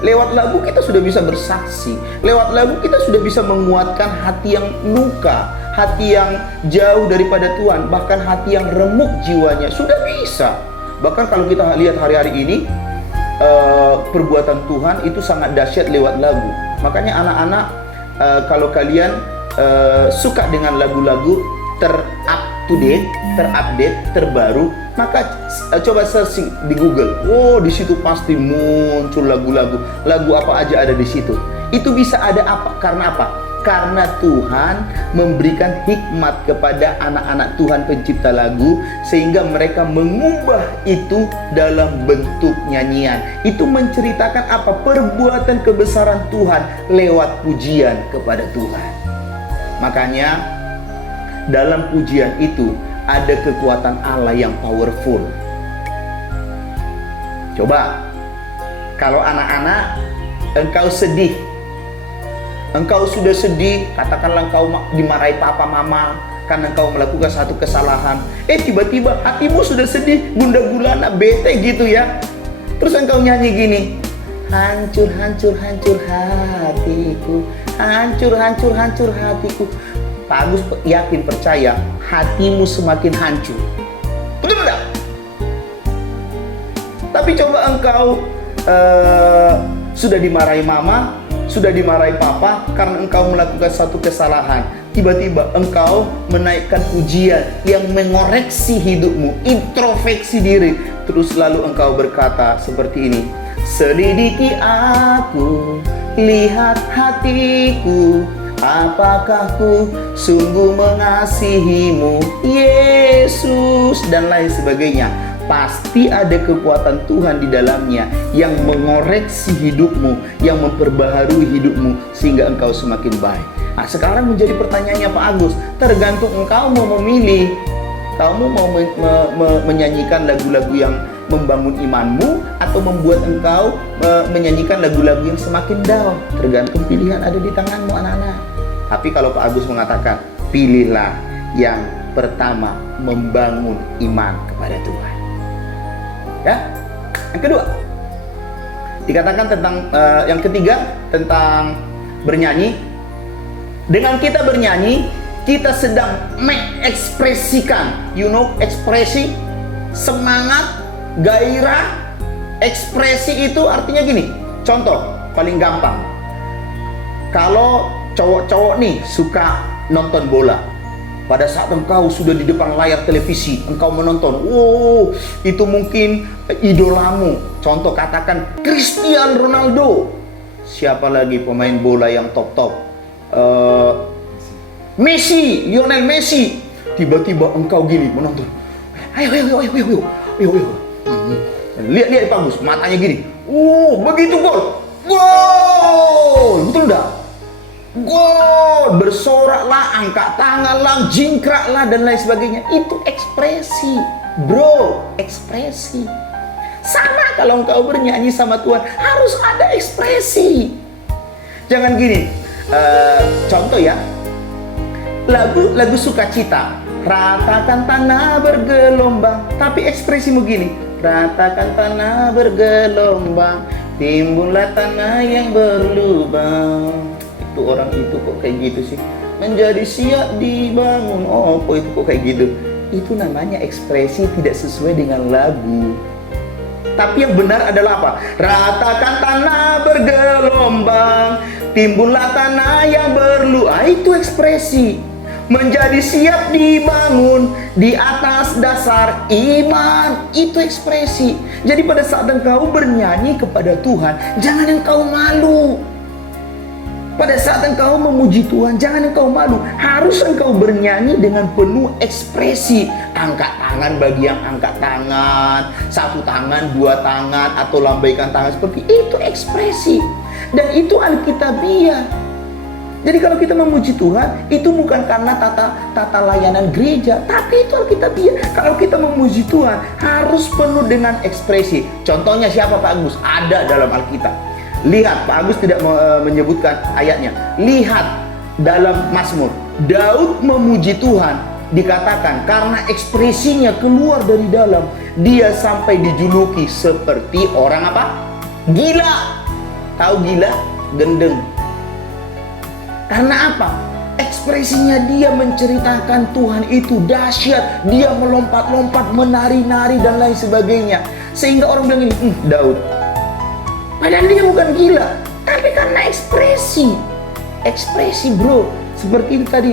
Lewat lagu kita sudah bisa bersaksi. Lewat lagu kita sudah bisa menguatkan hati yang luka, hati yang jauh daripada Tuhan, bahkan hati yang remuk jiwanya. Sudah bisa. Bahkan kalau kita lihat hari-hari ini, perbuatan Tuhan itu sangat dahsyat lewat lagu. Makanya anak-anak, kalau kalian suka dengan lagu-lagu terupdate, terbaru, maka coba searching di Google. Oh, di situ pasti muncul lagu-lagu. Lagu apa aja ada di situ. Itu bisa ada apa? Karena apa? karena Tuhan memberikan hikmat kepada anak-anak Tuhan pencipta lagu, sehingga mereka mengubah itu dalam bentuk nyanyian. Itu menceritakan apa? Perbuatan kebesaran Tuhan lewat pujian kepada Tuhan. Makanya dalam pujian itu ada kekuatan Allah yang powerful. Coba, kalau anak-anak, engkau sedih, engkau sudah sedih, katakanlah engkau dimarahi papa mama karena engkau melakukan satu kesalahan. Tiba-tiba hatimu sudah sedih, gundah gulana, bete gitu ya. Terus engkau nyanyi gini, hancur, hancur, hancur hatiku, hancur, hancur, hancur hatiku. Pak Agus yakin, percaya, hatimu semakin hancur. Betul tidak? Tapi coba engkau sudah dimarahi mama, sudah dimarahi papa karena engkau melakukan satu kesalahan. Tiba-tiba engkau menaikkan pujian yang mengoreksi hidupmu, introspeksi diri. Terus lalu engkau berkata seperti ini, selidiki aku, lihat hatiku, apakah ku sungguh mengasihimu, Yesus, dan lain sebagainya. Pasti ada kekuatan Tuhan di dalamnya yang mengoreksi hidupmu, yang memperbaharui hidupmu sehingga engkau semakin baik. Nah, sekarang menjadi pertanyaannya Pak Agus, tergantung engkau mau memilih. Kamu mau menyanyikan lagu-lagu yang membangun imanmu atau membuat engkau menyanyikan lagu-lagu yang semakin down. Tergantung, pilihan ada di tanganmu, anak-anak. Tapi kalau Pak Agus mengatakan, pilihlah yang pertama, membangun iman kepada Tuhan. Ya, yang kedua dikatakan tentang yang ketiga tentang bernyanyi. Dengan kita bernyanyi, kita sedang mengekspresikan, ekspresi, semangat, gairah. Ekspresi itu artinya gini. Contoh paling gampang, kalau cowok-cowok nih suka nonton bola. Pada saat engkau sudah di depan layar televisi, engkau menonton, itu mungkin idolamu. Contoh katakan Cristiano Ronaldo. Siapa lagi pemain bola yang top-top? Messi, Lionel Messi. Tiba-tiba engkau gini menonton. Ayo. Lihat Pak Gus, matanya gini. Begitu gol. Gol. Betul enggak? Gol, bersoraklah, angkat tanganlah, jingkraklah, dan lain sebagainya. Itu ekspresi, bro, ekspresi. Sama kalau engkau bernyanyi sama Tuhan, harus ada ekspresi. Jangan gini, contoh ya, lagu sukacita, ratakan tanah bergelombang, tapi ekspresimu gini, ratakan tanah bergelombang, timbullah tanah yang berlubang. Itu orang itu kok kayak gitu sih, menjadi siap dibangun, kok itu kok kayak gitu. Itu namanya ekspresi tidak sesuai dengan lagu. Tapi yang benar adalah apa? Ratakan tanah bergelombang, timbullah tanah yang berluah. Itu ekspresi. Menjadi siap dibangun di atas dasar iman. Itu ekspresi. Jadi pada saat engkau bernyanyi kepada Tuhan, jangan engkau malu. Pada saat engkau memuji Tuhan, jangan engkau malu. Harus engkau bernyanyi dengan penuh ekspresi. Angkat tangan bagi yang angkat tangan, satu tangan, dua tangan, atau lambaikan tangan seperti itu, ekspresi. Dan itu alkitabiah. Jadi kalau kita memuji Tuhan, itu bukan karena tata layanan gereja, tapi itu alkitabiah. Kalau kita memuji Tuhan, harus penuh dengan ekspresi. Contohnya siapa Pak Agus? Ada dalam Alkitab. Lihat, Pak Agus tidak menyebutkan ayatnya. Lihat dalam Mazmur, Daud memuji Tuhan, dikatakan karena ekspresinya keluar dari dalam, dia sampai dijuluki seperti orang apa? Gila. Tahu gila? Gendeng. Karena apa? Ekspresinya dia menceritakan Tuhan itu dahsyat. Dia melompat-lompat, menari-nari, dan lain sebagainya. Sehingga orang bilang ini, Daud. Padahal dia bukan gila, tapi karena ekspresi. Ekspresi, bro. Seperti itu tadi,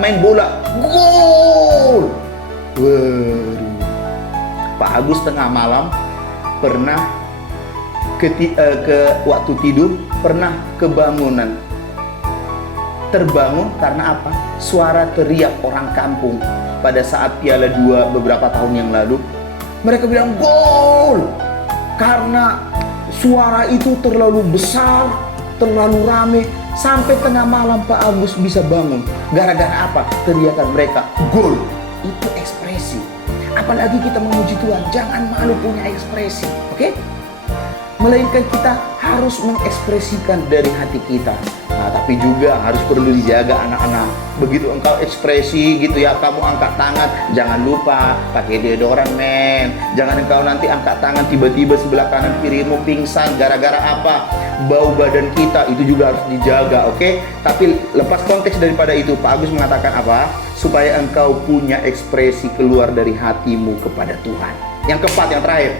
main bola, gol. Waduh. Pak Agus tengah malam pernah ke waktu tidur, pernah kebangunan. terbangun karena apa? Suara teriak orang kampung pada saat Piala 2 beberapa tahun yang lalu. Mereka bilang gol karena suara itu terlalu besar, terlalu rame. Sampai tengah malam Pak Agus bisa bangun. Gara-gara apa? Teriakan mereka gol. Itu ekspresi. Apalagi kita memuji Tuhan, jangan malu punya ekspresi, oke? Melainkan kita harus mengekspresikan dari hati kita. Nah, tapi juga harus perlu dijaga anak-anak. Begitu engkau ekspresi gitu ya, kamu angkat tangan, jangan lupa pakai deodoran, men. Jangan engkau nanti angkat tangan tiba-tiba sebelah kanan kirimu pingsan gara-gara apa? Bau badan kita itu juga harus dijaga, oke? Tapi lepas konteks daripada itu, Pak Agus mengatakan apa? Supaya engkau punya ekspresi keluar dari hatimu kepada Tuhan. Yang keempat, yang terakhir.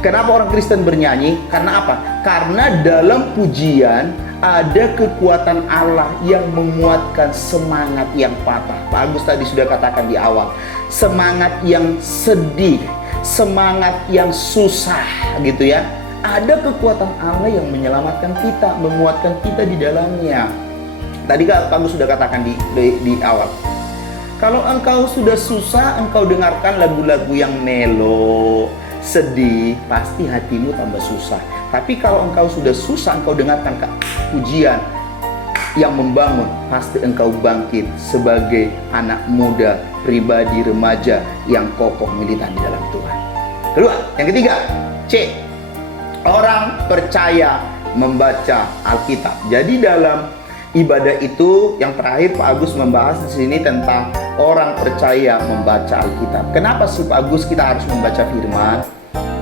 Kenapa orang Kristen bernyanyi? Karena apa? Karena dalam pujian ada kekuatan Allah yang menguatkan semangat yang patah. Pak Agus tadi sudah katakan di awal, semangat yang sedih, semangat yang susah gitu ya. Ada kekuatan Allah yang menyelamatkan kita, menguatkan kita di dalamnya. Tadi Pak Agus sudah katakan di awal. Kalau engkau sudah susah, engkau dengarkan lagu-lagu yang melo, sedih, pasti hatimu tambah susah. Tapi kalau engkau sudah susah, engkau dengarkan pujian yang membangun, pasti engkau bangkit sebagai anak muda, pribadi remaja yang kokoh militan di dalam Tuhan. Kedua, yang ketiga, C. Orang percaya membaca Alkitab. Jadi dalam ibadah itu yang terakhir Pak Agus membahas di sini tentang orang percaya membaca Alkitab. Kenapa sih Pak Agus kita harus membaca firman?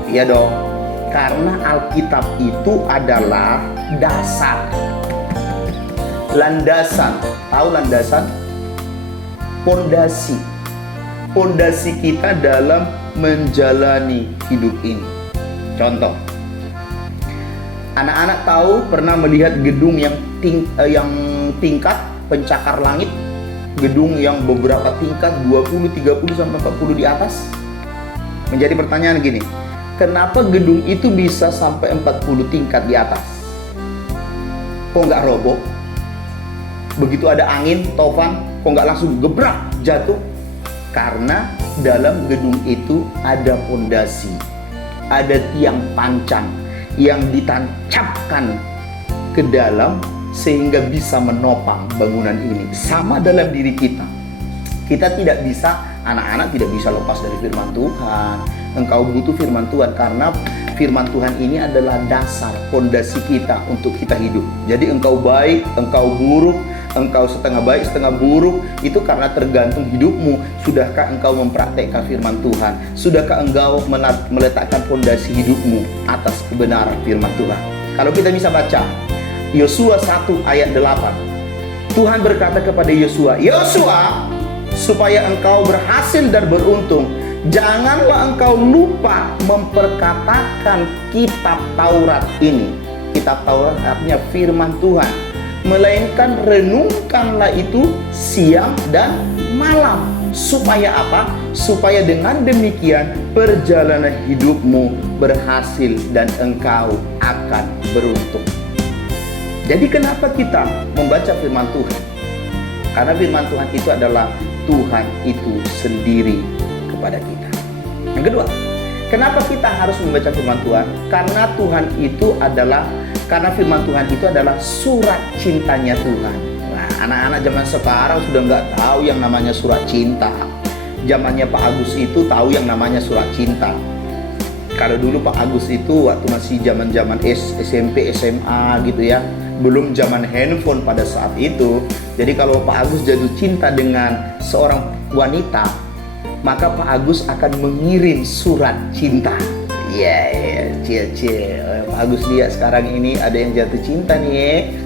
Iya dong, karena Alkitab itu adalah dasar, landasan. Tahu landasan? Pondasi. Pondasi kita dalam menjalani hidup ini. Contoh, anak-anak tahu pernah melihat gedung yang tingkat pencakar langit, gedung yang beberapa tingkat 20, 30 sampai 40 di atas. Menjadi pertanyaan gini, kenapa gedung itu bisa sampai 40 tingkat di atas? Kok nggak roboh? Begitu ada angin, tofan, kok nggak langsung gebrak, jatuh? Karena dalam gedung itu ada pondasi, ada tiang pancang yang ditancapkan ke dalam sehingga bisa menopang bangunan ini. Sama dalam diri kita. Kita tidak bisa, anak-anak tidak bisa lepas dari firman Tuhan. Engkau butuh firman Tuhan karena firman Tuhan ini adalah dasar, pondasi kita untuk kita hidup. Jadi engkau baik, engkau buruk, engkau setengah baik, setengah buruk, itu karena tergantung hidupmu. Sudahkah engkau mempraktekkan firman Tuhan? Sudahkah engkau meletakkan pondasi hidupmu atas kebenaran firman Tuhan? Kalau kita bisa baca Yosua 1 ayat 8. Tuhan berkata kepada Yosua, Yosua, supaya engkau berhasil dan beruntung, janganlah engkau lupa memperkatakan kitab Taurat ini. Kitab Taurat artinya firman Tuhan. Melainkan renungkanlah itu siang dan malam. Supaya apa? Supaya dengan demikian perjalanan hidupmu berhasil dan engkau akan beruntung. Jadi kenapa kita membaca firman Tuhan? Karena firman Tuhan itu adalah Tuhan itu sendiri kepada kita. Yang kedua, kenapa kita harus membaca firman Tuhan? Karena Tuhan itu adalah, karena firman Tuhan itu adalah surat cintanya Tuhan. Nah, anak-anak zaman sekarang sudah nggak tahu yang namanya surat cinta. Zamannya Pak Agus itu tahu yang namanya surat cinta. Kalau dulu Pak Agus itu waktu masih zaman-zaman SMP, SMA gitu ya, belum zaman handphone pada saat itu. Jadi kalau Pak Agus jatuh cinta dengan seorang wanita, maka Pak Agus akan mengirim surat cinta. Pak Agus lihat sekarang ini ada yang jatuh cinta nih.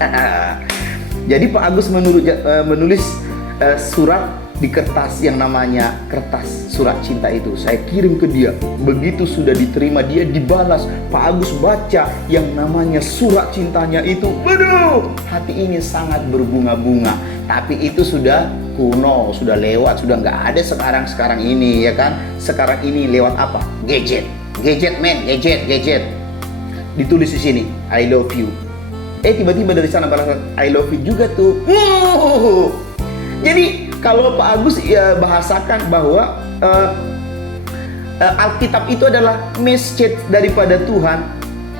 Jadi Pak Agus menulis surat di kertas yang namanya kertas surat cinta itu. Saya kirim ke dia. Begitu sudah diterima, dia dibalas. Pak Agus baca yang namanya surat cintanya itu. Waduh, hati ini sangat berbunga-bunga. Tapi itu sudah kuno, sudah lewat, sudah nggak ada sekarang ini, ya kan? Sekarang ini lewat apa? Gadget, men, gadget. Ditulis di sini, I love you. Tiba-tiba dari sana balasan I love you juga tuh. Jadi kalau Pak Agus ya bahasakan bahwa Alkitab itu adalah message daripada Tuhan,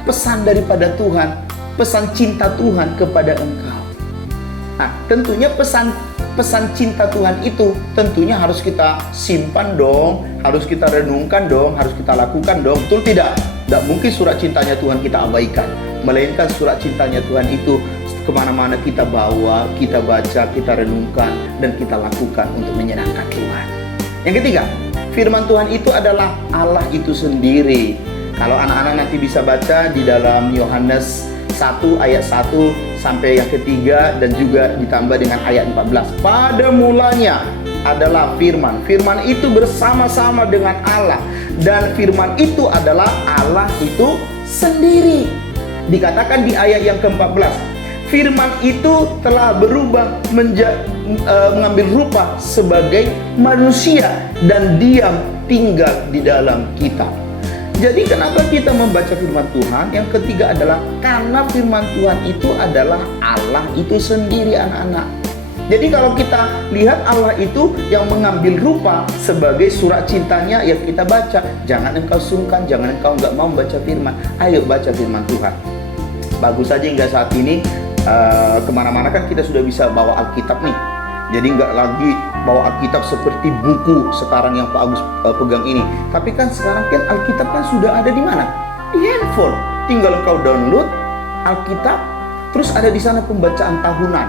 pesan daripada Tuhan, pesan cinta Tuhan kepada engkau. Nah, tentunya pesan cinta Tuhan itu tentunya harus kita simpan dong, harus kita renungkan dong, harus kita lakukan dong. Betul tidak? Tidak mungkin surat cintanya Tuhan kita abaikan, melainkan surat cintanya Tuhan itu kemana-mana kita bawa, kita baca, kita renungkan, dan kita lakukan untuk menyenangkan Tuhan. Yang ketiga, firman Tuhan itu adalah Allah itu sendiri. Kalau anak-anak nanti bisa baca di dalam Yohanes 1 ayat 1 sampai yang ketiga, dan juga ditambah dengan ayat 14. Pada mulanya adalah firman. Firman itu bersama-sama dengan Allah, dan firman itu adalah Allah itu sendiri. Dikatakan di ayat yang ke-14, firman itu telah berubah mengambil rupa sebagai manusia dan diam tinggal di dalam kita. Jadi kenapa kita membaca firman Tuhan? Yang ketiga adalah karena firman Tuhan itu adalah Allah itu sendiri, anak-anak. Jadi kalau kita lihat Allah itu yang mengambil rupa sebagai surat cintanya yang kita baca. Jangan engkau sungkan, jangan engkau nggak mau membaca firman. Ayo baca firman Tuhan. Bagus saja hingga saat ini kemana-mana kan kita sudah bisa bawa Alkitab nih. Jadi nggak lagi bawa Alkitab seperti buku sekarang yang Pak Agus pegang ini. Tapi kan sekarang kan Alkitab kan sudah ada di mana? Di handphone. Tinggal engkau download Alkitab, terus ada di sana pembacaan tahunan.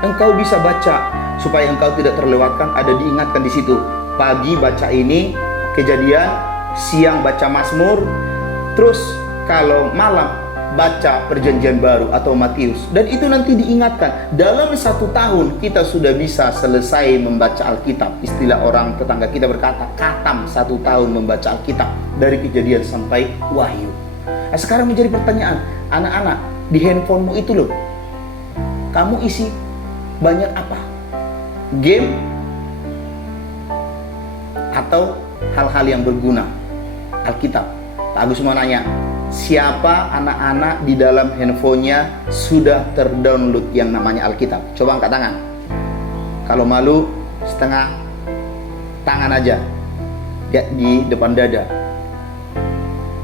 Engkau bisa baca supaya engkau tidak terlewatkan. Ada diingatkan di situ. Pagi baca ini Kejadian, siang baca Mazmur, terus kalau malam baca Perjanjian Baru atau Matius. Dan itu nanti diingatkan. Dalam 1 tahun kita sudah bisa selesai membaca Alkitab. Istilah orang tetangga kita berkata, katam 1 tahun membaca Alkitab dari Kejadian sampai Wahyu. Nah, sekarang menjadi pertanyaan, anak-anak, di handphonemu itu loh, kamu isi banyak apa? Game atau hal-hal yang berguna? Alkitab. Pak Agus mau nanya, siapa anak-anak di dalam handphonenya sudah terdownload yang namanya Alkitab? Coba angkat tangan. Kalau malu, setengah tangan aja ya, di depan dada.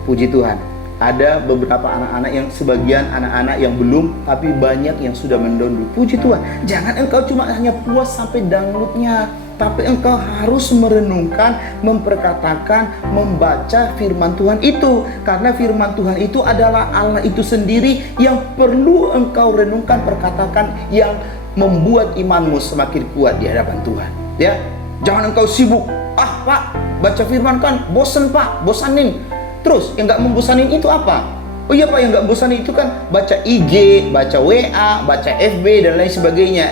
Puji Tuhan, ada beberapa anak-anak yang, sebagian anak-anak yang belum, tapi banyak yang sudah mendownload. Puji Tuhan. Jangan engkau cuma hanya puas sampai downloadnya, tapi engkau harus merenungkan, memperkatakan, membaca firman Tuhan itu. Karena firman Tuhan itu adalah Allah itu sendiri yang perlu engkau renungkan, perkatakan, yang membuat imanmu semakin kuat di hadapan Tuhan. Ya, jangan engkau sibuk. Ah Pak, baca firman kan bosan Pak, bosanin. Terus yang gak membosanin itu apa? Oh iya Pak, yang gak membosanin itu kan baca IG, baca WA, baca FB dan lain sebagainya.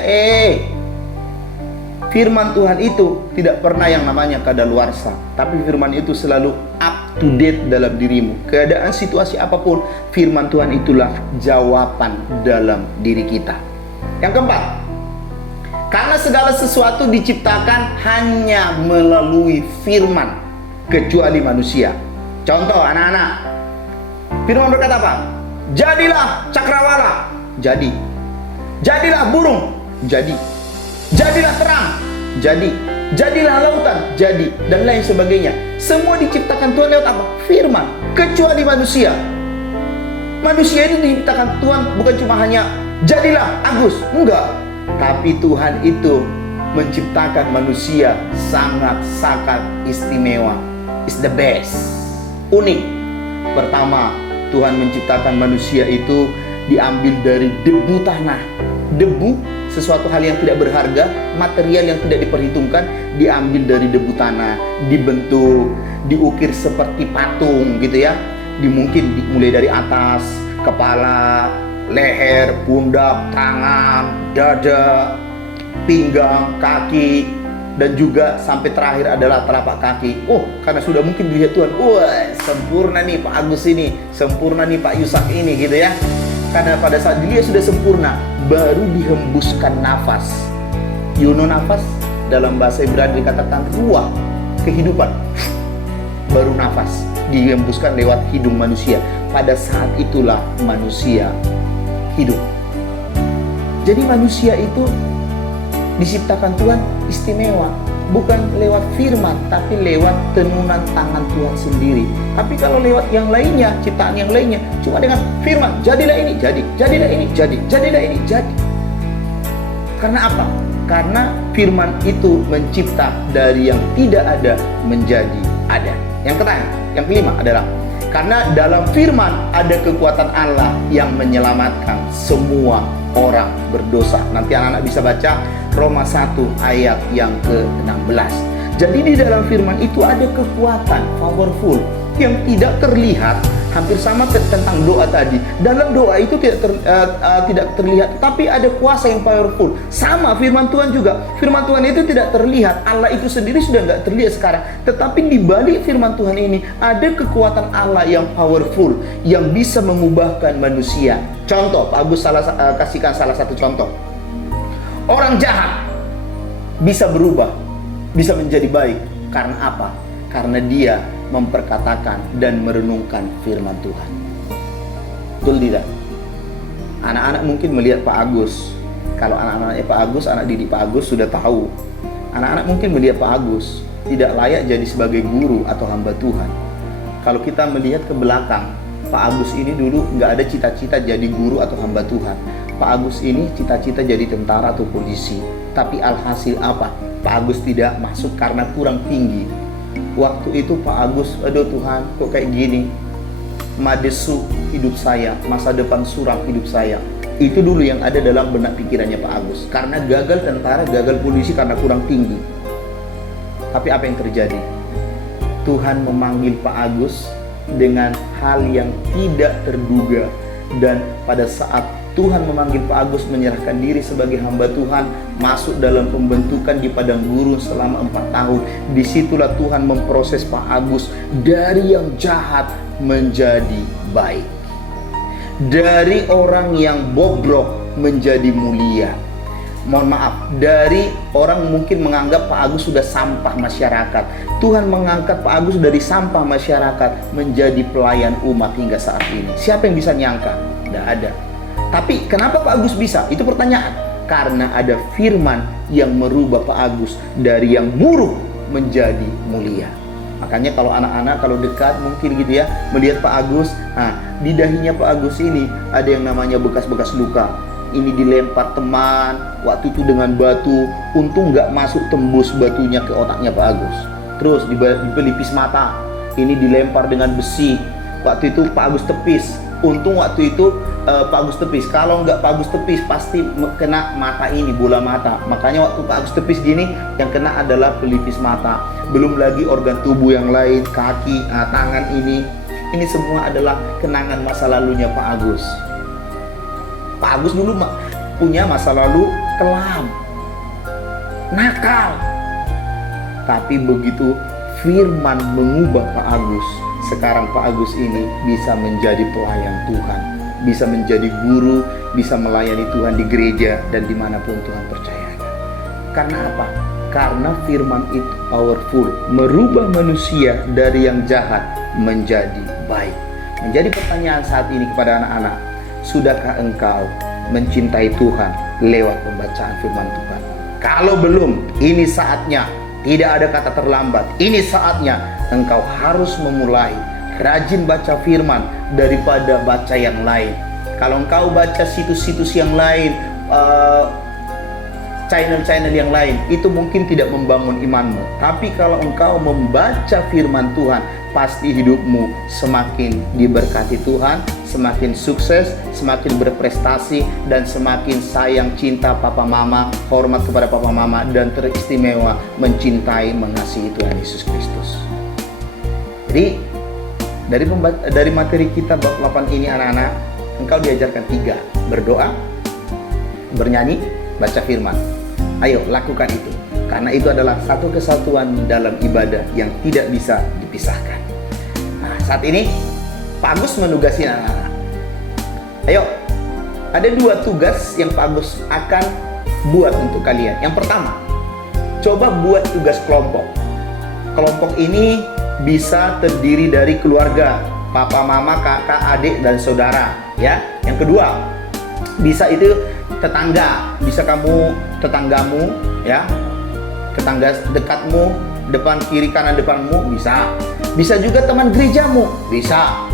Firman Tuhan itu tidak pernah yang namanya kadaluarsa, tapi firman itu selalu up to date dalam dirimu. Keadaan situasi apapun, firman Tuhan itulah jawaban dalam diri kita. Yang keempat, karena segala sesuatu diciptakan hanya melalui firman, kecuali manusia. Contoh anak-anak, firman berkata apa? Jadilah cakrawala, jadi. Jadilah burung, jadi. Jadilah terang, jadi. Jadilah lautan, jadi. Dan lain sebagainya. Semua diciptakan Tuhan lewat apa? Firman. Kecuali manusia. Manusia itu diciptakan Tuhan bukan cuma hanya jadilah Agus, enggak. Tapi Tuhan itu menciptakan manusia sangat-sangat istimewa. It's the best. Unik. Pertama, Tuhan menciptakan manusia itu diambil dari debu tanah. Debu, sesuatu hal yang tidak berharga, material yang tidak diperhitungkan, diambil dari debu tanah, dibentuk, diukir seperti patung gitu ya. Mungkin mulai dari atas, kepala, leher, pundak, tangan, dada, pinggang, kaki, dan juga sampai terakhir adalah telapak kaki. Oh, karena sudah mungkin dilihat Tuhan, wah sempurna nih Pak Agus ini, sempurna nih Pak Yusak ini gitu ya. Karena pada saat dilihat sudah sempurna, baru dihembuskan nafas. You know nafas? Dalam bahasa Ibrani dikatakan ruah, kehidupan. Baru nafas dihembuskan lewat hidung manusia. Pada saat itulah manusia hidup. Jadi manusia itu diciptakan Tuhan istimewa, bukan lewat firman, tapi lewat tenunan tangan Tuhan sendiri. Tapi kalau lewat yang lainnya, ciptaan yang lainnya, cuma dengan firman, jadilah ini, jadi, jadilah ini, jadi, jadilah ini, jadi. Karena apa? Karena firman itu mencipta dari yang tidak ada menjadi ada. Yang kelima adalah karena dalam firman ada kekuatan Allah yang menyelamatkan semua orang berdosa. Nanti anak-anak bisa baca Roma 1 ayat yang ke-16. Jadi di dalam firman itu ada kekuatan powerful yang tidak terlihat, hampir sama tentang doa tadi. Dalam doa itu tidak terlihat, tapi ada kuasa yang powerful. Sama firman Tuhan juga. Firman Tuhan itu tidak terlihat. Allah itu sendiri sudah nggak terlihat sekarang. Tetapi di balik firman Tuhan ini ada kekuatan Allah yang powerful yang bisa mengubahkan manusia. Contoh, Pak Agus kasihkan salah satu contoh. Orang jahat bisa berubah, bisa menjadi baik. Karena apa? Karena dia memperkatakan dan merenungkan firman Tuhan. Betul tidak? Anak-anak mungkin melihat Pak Agus. Kalau anak-anaknya Pak Agus, anak didik Pak Agus sudah tahu. Anak-anak mungkin melihat Pak Agus tidak layak jadi sebagai guru atau hamba Tuhan. Kalau kita melihat ke belakang, Pak Agus ini dulu nggak ada cita-cita jadi guru atau hamba Tuhan. Pak Agus ini cita-cita jadi tentara atau polisi. Tapi alhasil apa? Pak Agus tidak masuk karena kurang tinggi. Waktu itu Pak Agus, aduh Tuhan, kok kayak gini? Madesu hidup saya, masa depan suram hidup saya. Itu dulu yang ada dalam benak pikirannya Pak Agus. Karena gagal tentara, gagal polisi karena kurang tinggi. Tapi apa yang terjadi? Tuhan memanggil Pak Agus dengan hal yang tidak terduga. Dan pada saat Tuhan memanggil Pak Agus menyerahkan diri sebagai hamba Tuhan, masuk dalam pembentukan di padang gurun selama 4 tahun. Disitulah Tuhan memproses Pak Agus dari yang jahat menjadi baik, dari orang yang bobrok menjadi mulia. Mohon maaf, dari orang mungkin menganggap Pak Agus sudah sampah masyarakat, Tuhan mengangkat Pak Agus dari sampah masyarakat menjadi pelayan umat hingga saat ini. Siapa yang bisa nyangka? Tidak ada. Tapi kenapa Pak Agus bisa? Itu pertanyaan. Karena ada firman yang merubah Pak Agus dari yang buruk menjadi mulia. Makanya kalau anak-anak kalau dekat mungkin gitu ya, melihat Pak Agus, di dahinya Pak Agus ini ada yang namanya bekas-bekas luka. Ini dilempar teman waktu itu dengan batu, untung nggak masuk tembus batunya ke otaknya Pak Agus. Terus di pelipis mata, ini dilempar dengan besi. Waktu itu Pak Agus tepis, untung waktu itu Pak Agus tepis. Kalau nggak Pak Agus tepis pasti kena mata ini, bola mata. Makanya waktu Pak Agus tepis gini, yang kena adalah pelipis mata. Belum lagi organ tubuh yang lain, kaki, tangan ini. Ini semua adalah kenangan masa lalunya Pak Agus. Pak Agus dulu punya masa lalu kelam, nakal. Tapi begitu firman mengubah Pak Agus, sekarang Pak Agus ini bisa menjadi pelayan Tuhan, bisa menjadi guru, bisa melayani Tuhan di gereja dan dimanapun Tuhan percayakan. Karena apa? Karena firman itu powerful, merubah manusia dari yang jahat menjadi baik. Menjadi pertanyaan saat ini kepada anak-anak, sudahkah engkau mencintai Tuhan lewat pembacaan firman Tuhan? Kalau belum, ini saatnya. Tidak ada kata terlambat. Ini saatnya engkau harus memulai rajin baca firman daripada baca yang lain. Kalau engkau baca situs-situs yang lain, channel-channel yang lain, itu mungkin tidak membangun imanmu. Tapi kalau engkau membaca firman Tuhan, pasti hidupmu semakin diberkati Tuhan, semakin sukses, semakin berprestasi, dan semakin sayang, cinta papa mama, hormat kepada papa mama, dan teristimewa mencintai, mengasihi Tuhan Yesus Kristus. Jadi dari materi kita bab 8 ini anak-anak, engkau diajarkan 3: berdoa, bernyanyi, baca firman. Ayo lakukan itu, karena itu adalah satu kesatuan dalam ibadah yang tidak bisa dipisahkan. Nah, saat ini Pak Agus menugasi anak-anak. Ayo, ada 2 tugas yang Pak Agus akan buat untuk kalian. Yang pertama, coba buat tugas kelompok. Kelompok ini bisa terdiri dari keluarga, papa, mama, kakak, adik, dan saudara. Ya. Yang kedua, Bisa itu tetangga, bisa kamu tetanggamu, ya, tetangga dekatmu, depan kiri kanan depanmu, bisa. Bisa juga teman gerejamu, bisa.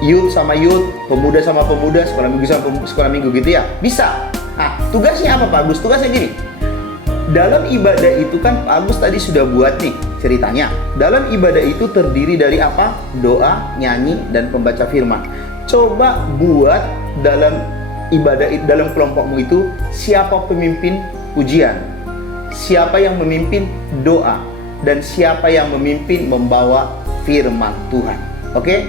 Youth sama youth, pemuda sama pemuda, sekolah minggu sama sekolah minggu gitu ya, bisa. Nah, tugasnya apa Pak Agus? Tugasnya gini. Dalam ibadah itu kan Pak Agus tadi sudah buat nih ceritanya. Dalam ibadah itu terdiri dari apa? Doa, nyanyi, dan pembaca firman. Coba buat dalam ibadah, dalam kelompokmu itu, siapa pemimpin pujian, siapa yang memimpin doa, dan siapa yang memimpin membawa firman Tuhan. Oke?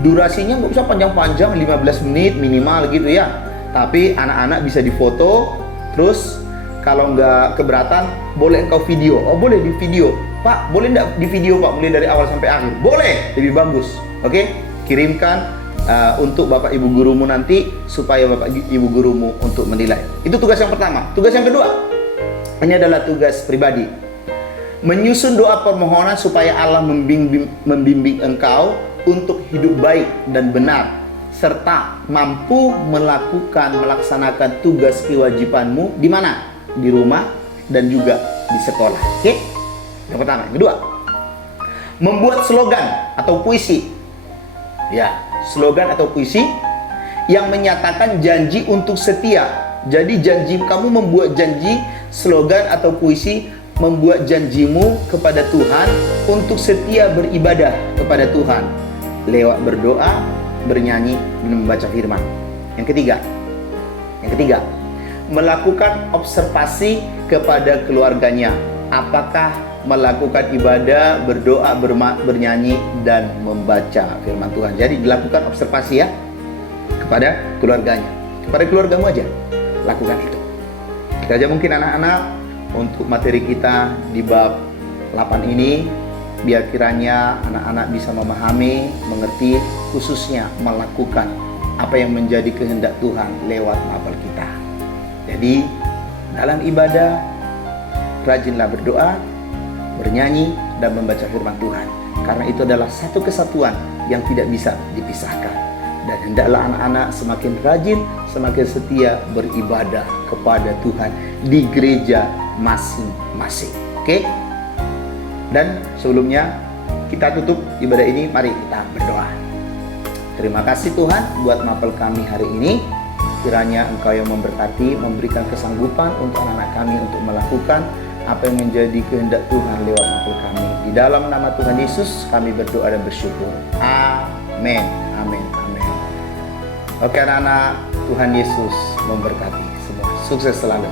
Durasinya nggak usah panjang-panjang, 15 menit minimal gitu ya. Tapi anak-anak bisa difoto, terus kalau nggak keberatan, boleh engkau video. Oh boleh di video. Pak, boleh nggak di video Pak, mulai dari awal sampai akhir? Boleh, lebih bagus. Oke? Kirimkan untuk Bapak Ibu gurumu nanti, supaya Bapak Ibu gurumu untuk menilai. Itu tugas yang pertama. Tugas yang kedua, ini adalah tugas pribadi. Menyusun doa permohonan supaya Allah membimbing engkau untuk hidup baik dan benar, serta mampu melaksanakan tugas kewajibanmu di mana? Di rumah dan juga di sekolah. Oke? Yang pertama. Yang kedua, membuat slogan atau puisi. Ya, slogan atau puisi yang menyatakan janji untuk setia. Jadi janji kamu membuat janji, slogan atau puisi membuat janjimu kepada Tuhan untuk setia beribadah kepada Tuhan lewat berdoa, bernyanyi, dan membaca firman. Yang ketiga, melakukan observasi kepada keluarganya. Apakah melakukan ibadah, berdoa, bernyanyi, dan membaca firman Tuhan. Jadi dilakukan observasi ya kepada keluarganya. Kepada keluargamu aja lakukan itu. Kita aja mungkin anak-anak untuk materi kita di bab 8 ini, biar kiranya anak-anak bisa memahami, mengerti, khususnya melakukan apa yang menjadi kehendak Tuhan lewat mapel kita. Jadi dalam ibadah, rajinlah berdoa, bernyanyi, dan membaca firman Tuhan. Karena itu adalah satu kesatuan yang tidak bisa dipisahkan. Dan hendaklah anak-anak semakin rajin, semakin setia beribadah kepada Tuhan di gereja masing-masing. Oke? Dan sebelumnya kita tutup ibadah ini, mari kita berdoa. Terima kasih Tuhan buat mapel kami hari ini. Kiranya Engkau yang memberkati, memberikan kesanggupan untuk anak-anak kami untuk melakukan apa yang menjadi kehendak Tuhan lewat mapel kami. Di dalam nama Tuhan Yesus kami berdoa dan bersyukur. Amin. Amin. Amin. Oke anak-anak, Tuhan Yesus memberkati semua. Sukses selalu.